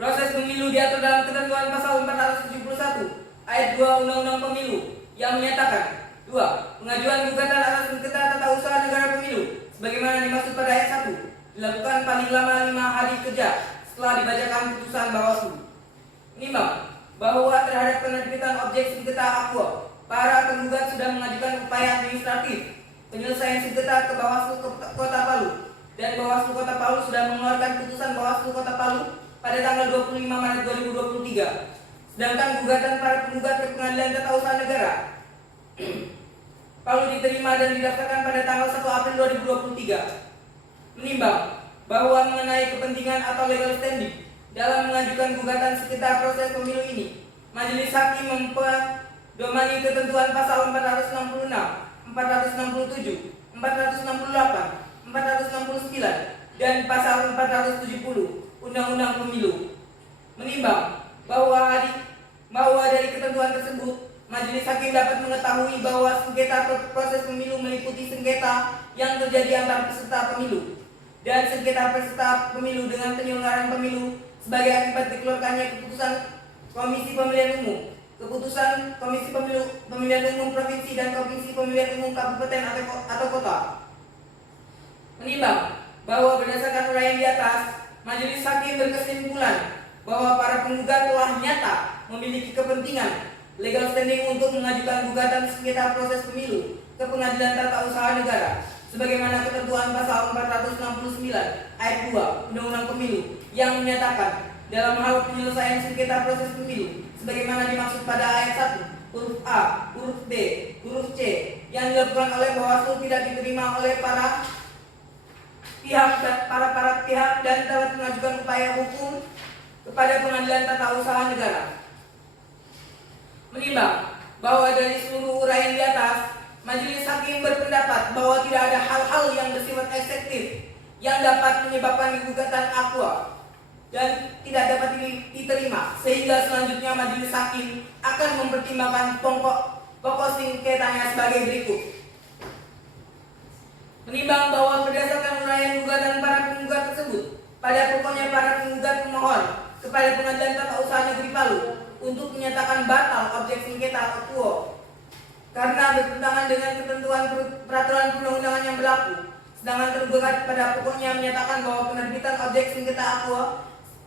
proses pemilu diatur dalam ketentuan pasal 471 ayat 2 Undang-Undang Pemilu yang menyatakan 2. Pengajuan gugatan atas sengketa tata usaha negara pemilu sebagaimana dimaksud pada ayat 1 dilakukan paling lama 5 hari kerja setelah dibacakan putusan Bawaslu. Menimbang bahwa terhadap penerbitan objek sengketa aqua, para penggugat sudah mengajukan upaya administratif penyelesaian sengketa ke Bawaslu Kota Palu dan Bawaslu Kota Palu sudah mengeluarkan putusan Bawaslu Kota Palu pada tanggal 25 Maret 2023. Sedangkan gugatan para penggugat ke Pengadilan Tata Usaha Negara Palu diterima dan didaftarkan pada tanggal 1 April 2023. Menimbang bahwa mengenai kepentingan atau legal standing dalam mengajukan gugatan sengketa proses pemilu ini, Majelis Hakim mempedomani ketentuan pasal 466, 467, 468, 469, dan pasal 470 Undang-Undang Pemilu. Menimbang bahwa dari ketentuan tersebut, Majelis Hakim dapat mengetahui bahwa sengketa proses pemilu meliputi sengketa yang terjadi antar peserta pemilu dan sengketa peserta pemilu dengan penyelenggaraan pemilu sebagai akibat dikeluarkannya keputusan Komisi Pemilihan Umum, keputusan Komisi Pemilihan Umum Provinsi dan Komisi Pemilihan Umum Kabupaten atau Kota. Menimbang bahwa berdasarkan uraian di atas, Majelis Hakim berkesimpulan bahwa para penggugat telah nyata memiliki kepentingan legal standing untuk mengajukan gugatan sengketa proses pemilu ke Pengadilan Tata Usaha Negara sebagaimana ketentuan pasal 469 ayat 2 Undang-Undang Pemilu yang menyatakan dalam hal penyelesaian sengketa proses pemilu sebagaimana dimaksud pada ayat 1 huruf A, huruf B, huruf C yang dilakukan oleh Bawaslu tidak diterima oleh para pihak dan dapat mengajukan upaya hukum kepada Pengadilan Tata Usaha Negara. Menimbang bahwa dari seluruh uraian di atas, Majelis Hakim berpendapat bahwa tidak ada hal-hal yang bersifat eksekutif yang dapat menyebabkan gugatan aqua dan tidak dapat diterima, sehingga selanjutnya Majelis Hakim akan mempertimbangkan pokok sengketanya sebagai berikut. Menimbang bahwa berdasarkan uraian gugatan para penggugat tersebut, pada pokoknya para penggugat memohon kepada Pengadilan Tata Usaha Negeri Palu untuk menyatakan batal objek sengketa aqua karena bertentangan dengan ketentuan peraturan perundang-undangan yang berlaku. Sedangkan tergugat pada pokoknya menyatakan bahwa penerbitan objek sengketa aqua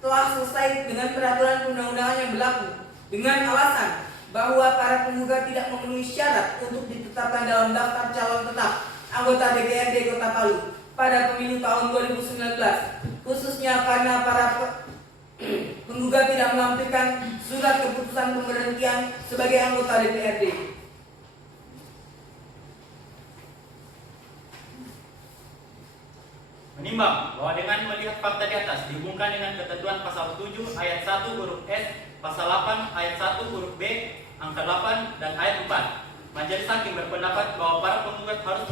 telah selesai dengan peraturan perundang-undangan yang berlaku dengan alasan bahwa para penggugat tidak memenuhi syarat untuk ditetapkan dalam daftar calon tetap anggota DPRD Kota Palu pada pemilu tahun 2019, khususnya karena para penggugat tidak melampirkan surat keputusan pemberhentian sebagai anggota DPRD. Menimbang bahwa dengan melihat fakta di atas dihubungkan dengan ketentuan pasal 7 ayat 1 huruf S, pasal 8 ayat 1 huruf B, angka 8 dan ayat 4, Majelis Hakim berpendapat bahwa para penggugat harus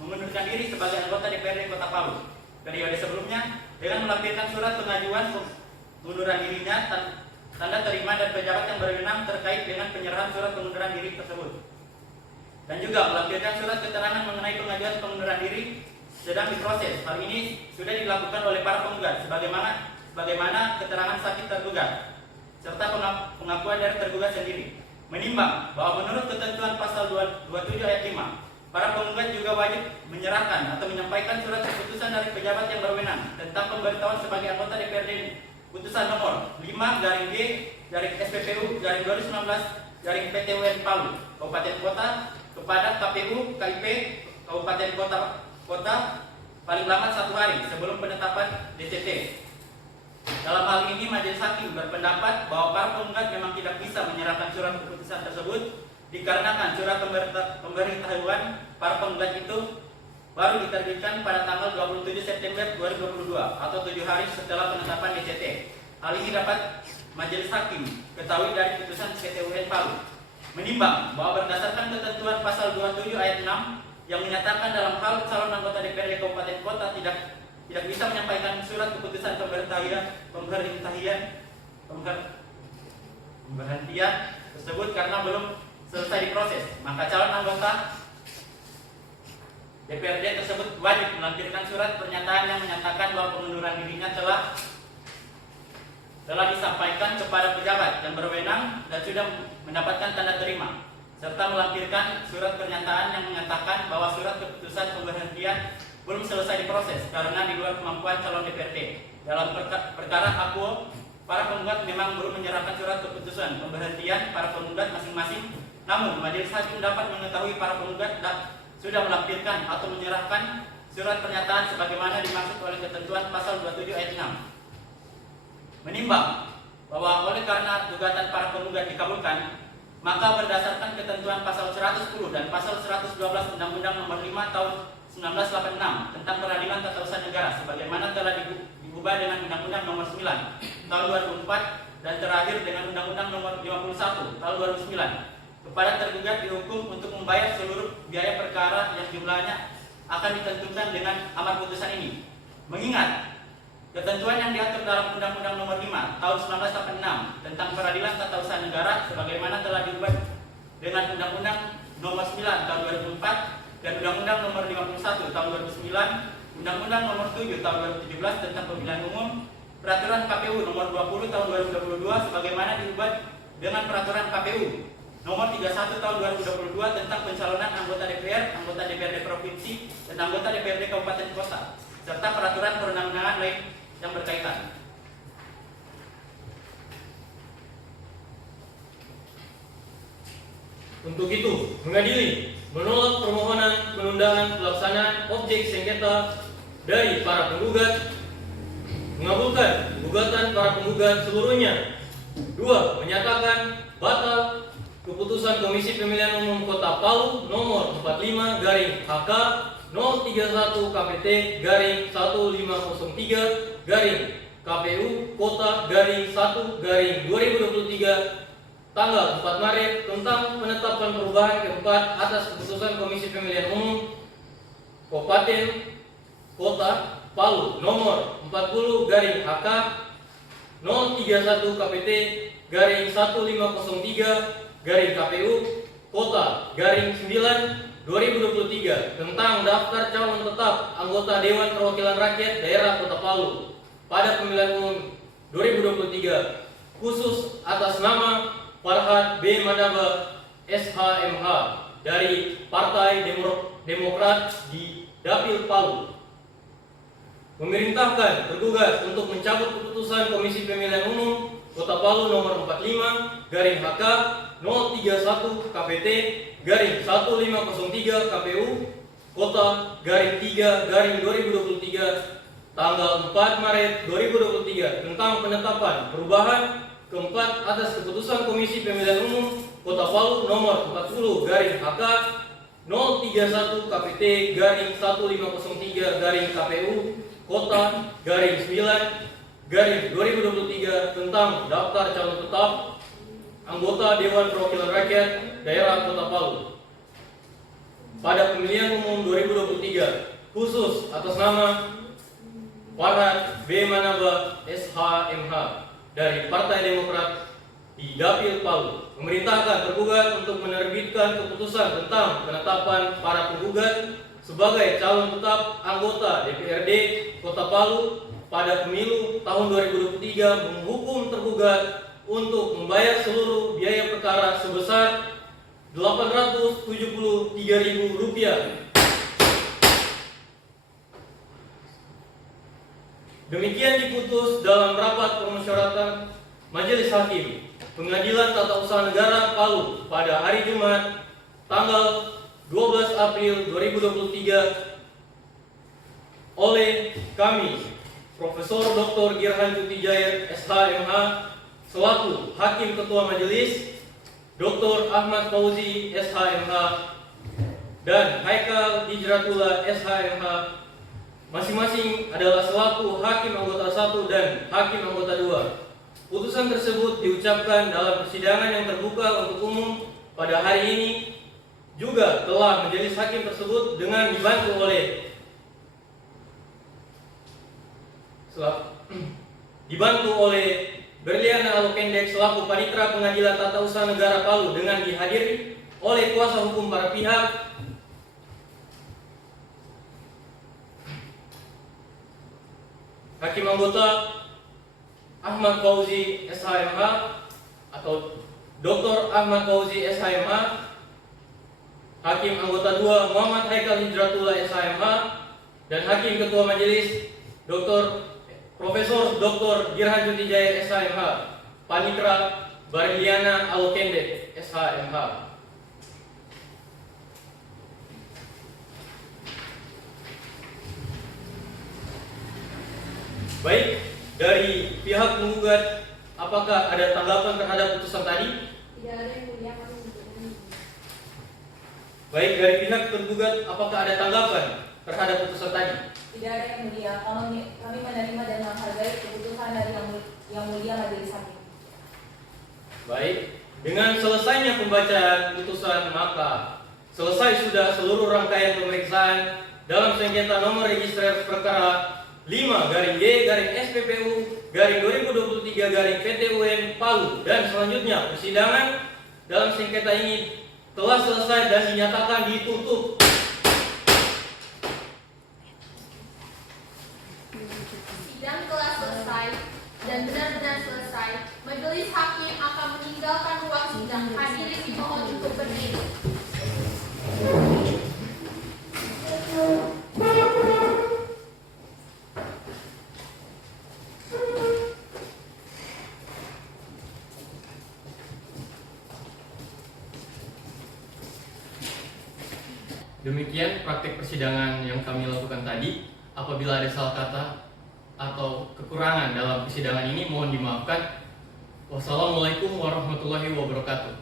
mengundurkan diri sebagai anggota DPRD Kota Palu periode sebelumnya dengan melampirkan surat pengajuan pengunduran dirinya, tanda terima dan pejabat yang berwenang terkait dengan penyerahan surat pengunduran diri tersebut, dan juga melampirkan surat keterangan mengenai pengajuan pengunduran diri sedang diproses. Hal ini sudah dilakukan oleh para penggugat sebagaimana keterangan saksi tergugat serta pengakuan dari tergugat sendiri. Menimbang bahwa menurut ketentuan pasal 27 ayat 5, para penggugat juga wajib menyerahkan atau menyampaikan surat keputusan dari pejabat yang berwenang tentang pemberitahuan sebagai anggota DPRD putusan nomor 5/G/SPPU/2019/PTUN Palu Kabupaten Kota kepada KPU KIP Kabupaten Kota paling lambat 1 hari sebelum penetapan DCT. Dalam hal ini Majelis Hakim berpendapat bahwa para penggugat memang tidak bisa menyerahkan surat keputusan tersebut dikarenakan surat pemberitahuan para penggugat itu baru diterbitkan pada tanggal 27 September 2022 atau 7 hari setelah penetapan DCT. Hal ini dapat Majelis Hakim ketahui dari putusan PTUN Palu. Menimbang bahwa berdasarkan ketentuan pasal 27 ayat 6 yang menyatakan dalam hal calon anggota DPRD Kabupaten Kota tidak bisa menyampaikan surat keputusan pemberhentian tersebut karena belum selesai diproses, maka calon anggota DPRD tersebut wajib melampirkan surat pernyataan yang menyatakan bahwa pengunduran dirinya telah disampaikan kepada pejabat yang berwenang dan sudah mendapatkan tanda terima, serta melampirkan surat pernyataan yang menyatakan bahwa surat keputusan pemberhentian belum selesai diproses karena di luar kemampuan calon DPRD. Dalam perkara akuo, para penggugat memang belum menyerahkan surat keputusan pemberhentian para penggugat masing-masing. Namun, Majelis Hakim dapat mengetahui para penggugat sudah melampirkan atau menyerahkan surat pernyataan sebagaimana dimaksud oleh ketentuan pasal 27 ayat 6. Menimbang bahwa oleh karena gugatan para penggugat dikabulkan, maka berdasarkan ketentuan pasal 110 dan pasal 112 Undang-Undang Nomor 5 Tahun 1986 tentang Peradilan Tata Usaha Negara sebagaimana telah diubah dengan Undang-Undang Nomor 9 Tahun 2004 dan terakhir dengan Undang-Undang Nomor 51 Tahun 2009, kepada tergugat dihukum untuk membayar seluruh biaya perkara yang jumlahnya akan ditentukan dengan amar putusan ini. Mengingat ketentuan yang diatur dalam Undang-Undang Nomor 5 Tahun 1986 tentang Peradilan Tata Usaha Negara sebagaimana telah diubah dengan Undang-Undang Nomor 9 Tahun 2004 dan Undang-Undang Nomor 51 Tahun 2009, Undang-Undang Nomor 7 Tahun 2017 tentang Pemilihan Umum, Peraturan KPU Nomor 20 Tahun 2022 sebagaimana diubah dengan Peraturan KPU Nomor 31 Tahun 2022 tentang pencalonan anggota DPR, anggota DPRD Provinsi, dan anggota DPRD Kabupaten Kota, serta peraturan perundang-undangan lain yang berkaitan. Untuk itu, mengadili menolak permohonan penundaan pelaksanaan objek sengketa dari para penggugat, mengabulkan gugatan para penggugat seluruhnya. 2. Menyatakan batal keputusan Komisi Pemilihan Umum Kota Palu nomor 45/HK 031 KPT /1503 KPU Kota /1/2023 tanggal 4 Maret tentang penetapan perubahan keempat atas keputusan Komisi Pemilihan Umum Kabupaten Kota Palu nomor 40/HK 031 KPT /1503 KPU Kota /9/2023 tentang daftar calon tetap anggota Dewan Perwakilan Rakyat Daerah Kota Palu pada pemilihan umum 2023 khusus atas nama Farhad B. Manaba SHMH dari Partai Demokrat di Dapil Palu. Memerintahkan tergugat untuk mencabut keputusan Komisi Pemilihan Umum Kota Palu nomor 45/HK 031 KPT /1503 KPU Kota /3/2023 tanggal 4 Maret 2023 tentang penetapan perubahan keempat atas keputusan Komisi Pemilihan Umum Kota Palu nomor 40/HK 031 KPT /1503 KPU Kota garing 9 garing 2023 tentang daftar calon tetap anggota Dewan Perwakilan Rakyat Daerah Kota Palu pada pemilihan umum 2023 khusus atas nama Farhad B. Manaba SHMH dari Partai Demokrat di Dapil Palu memerintahkan tergugat untuk menerbitkan keputusan tentang penetapan para penggugat sebagai calon tetap anggota DPRD Kota Palu pada pemilu tahun 2023, menghukum tergugat untuk membayar seluruh biaya perkara sebesar Rp873.000. Demikian diputus dalam rapat permusyawaratan Majelis Hakim Pengadilan Tata Usaha Negara Palu pada hari Jumat tanggal 12 April 2023 oleh kami Profesor Dr. Girhan Cutijair SHMH selaku Hakim Ketua Majelis, Dr. Ahmad Fauzi SHMH dan Haikal Hijratullah SHMH masing-masing adalah selaku Hakim Anggota 1 dan Hakim Anggota 2. Putusan tersebut diucapkan dalam persidangan yang terbuka untuk umum pada hari ini juga telah majelis hakim tersebut dengan dibantu oleh Berliana Alokendek selaku Panitra Pengadilan Tata Usaha Negara Palu dengan dihadiri oleh kuasa hukum para pihak, Hakim Anggota Ahmad Fauzi SHMH atau Dr. Ahmad Fauzi SHMH, Hakim Anggota 2 Muhammad Haikal Hijratullah SHMH, dan Hakim Ketua Majelis Profesor Dr. Girhan Cutijair SHMH, Panitra Barliana Alokendek SHMH. Baik, dari pihak penggugat, apakah ada tanggapan terhadap putusan tadi? Tidak ada yang mulia, kami mengucapkan. Baik, dari pihak tergugat, apakah ada tanggapan terhadap putusan tadi? Tidak ada yang mulia. Kami menerima dan menghargai keputusan dari yang mulia Majelis Hakim. Baik, dengan selesainya pembacaan putusan maka selesai sudah seluruh rangkaian pemeriksaan dalam sengketa nomor registrar perkara 5/G/SPPU/2023/PTUN Palu, dan selanjutnya persidangan dalam sengketa ini telah selesai dan dinyatakan ditutup. Sidang telah selesai dan benar-benar selesai. Majelis hakim akan meninggalkan ruang sidang. Hadirin dimohon untuk berdiri. Demikian praktik persidangan yang kami lakukan tadi. Apabila ada salah kata atau kekurangan dalam persidangan ini, mohon dimaafkan. Wassalamualaikum warahmatullahi wabarakatuh.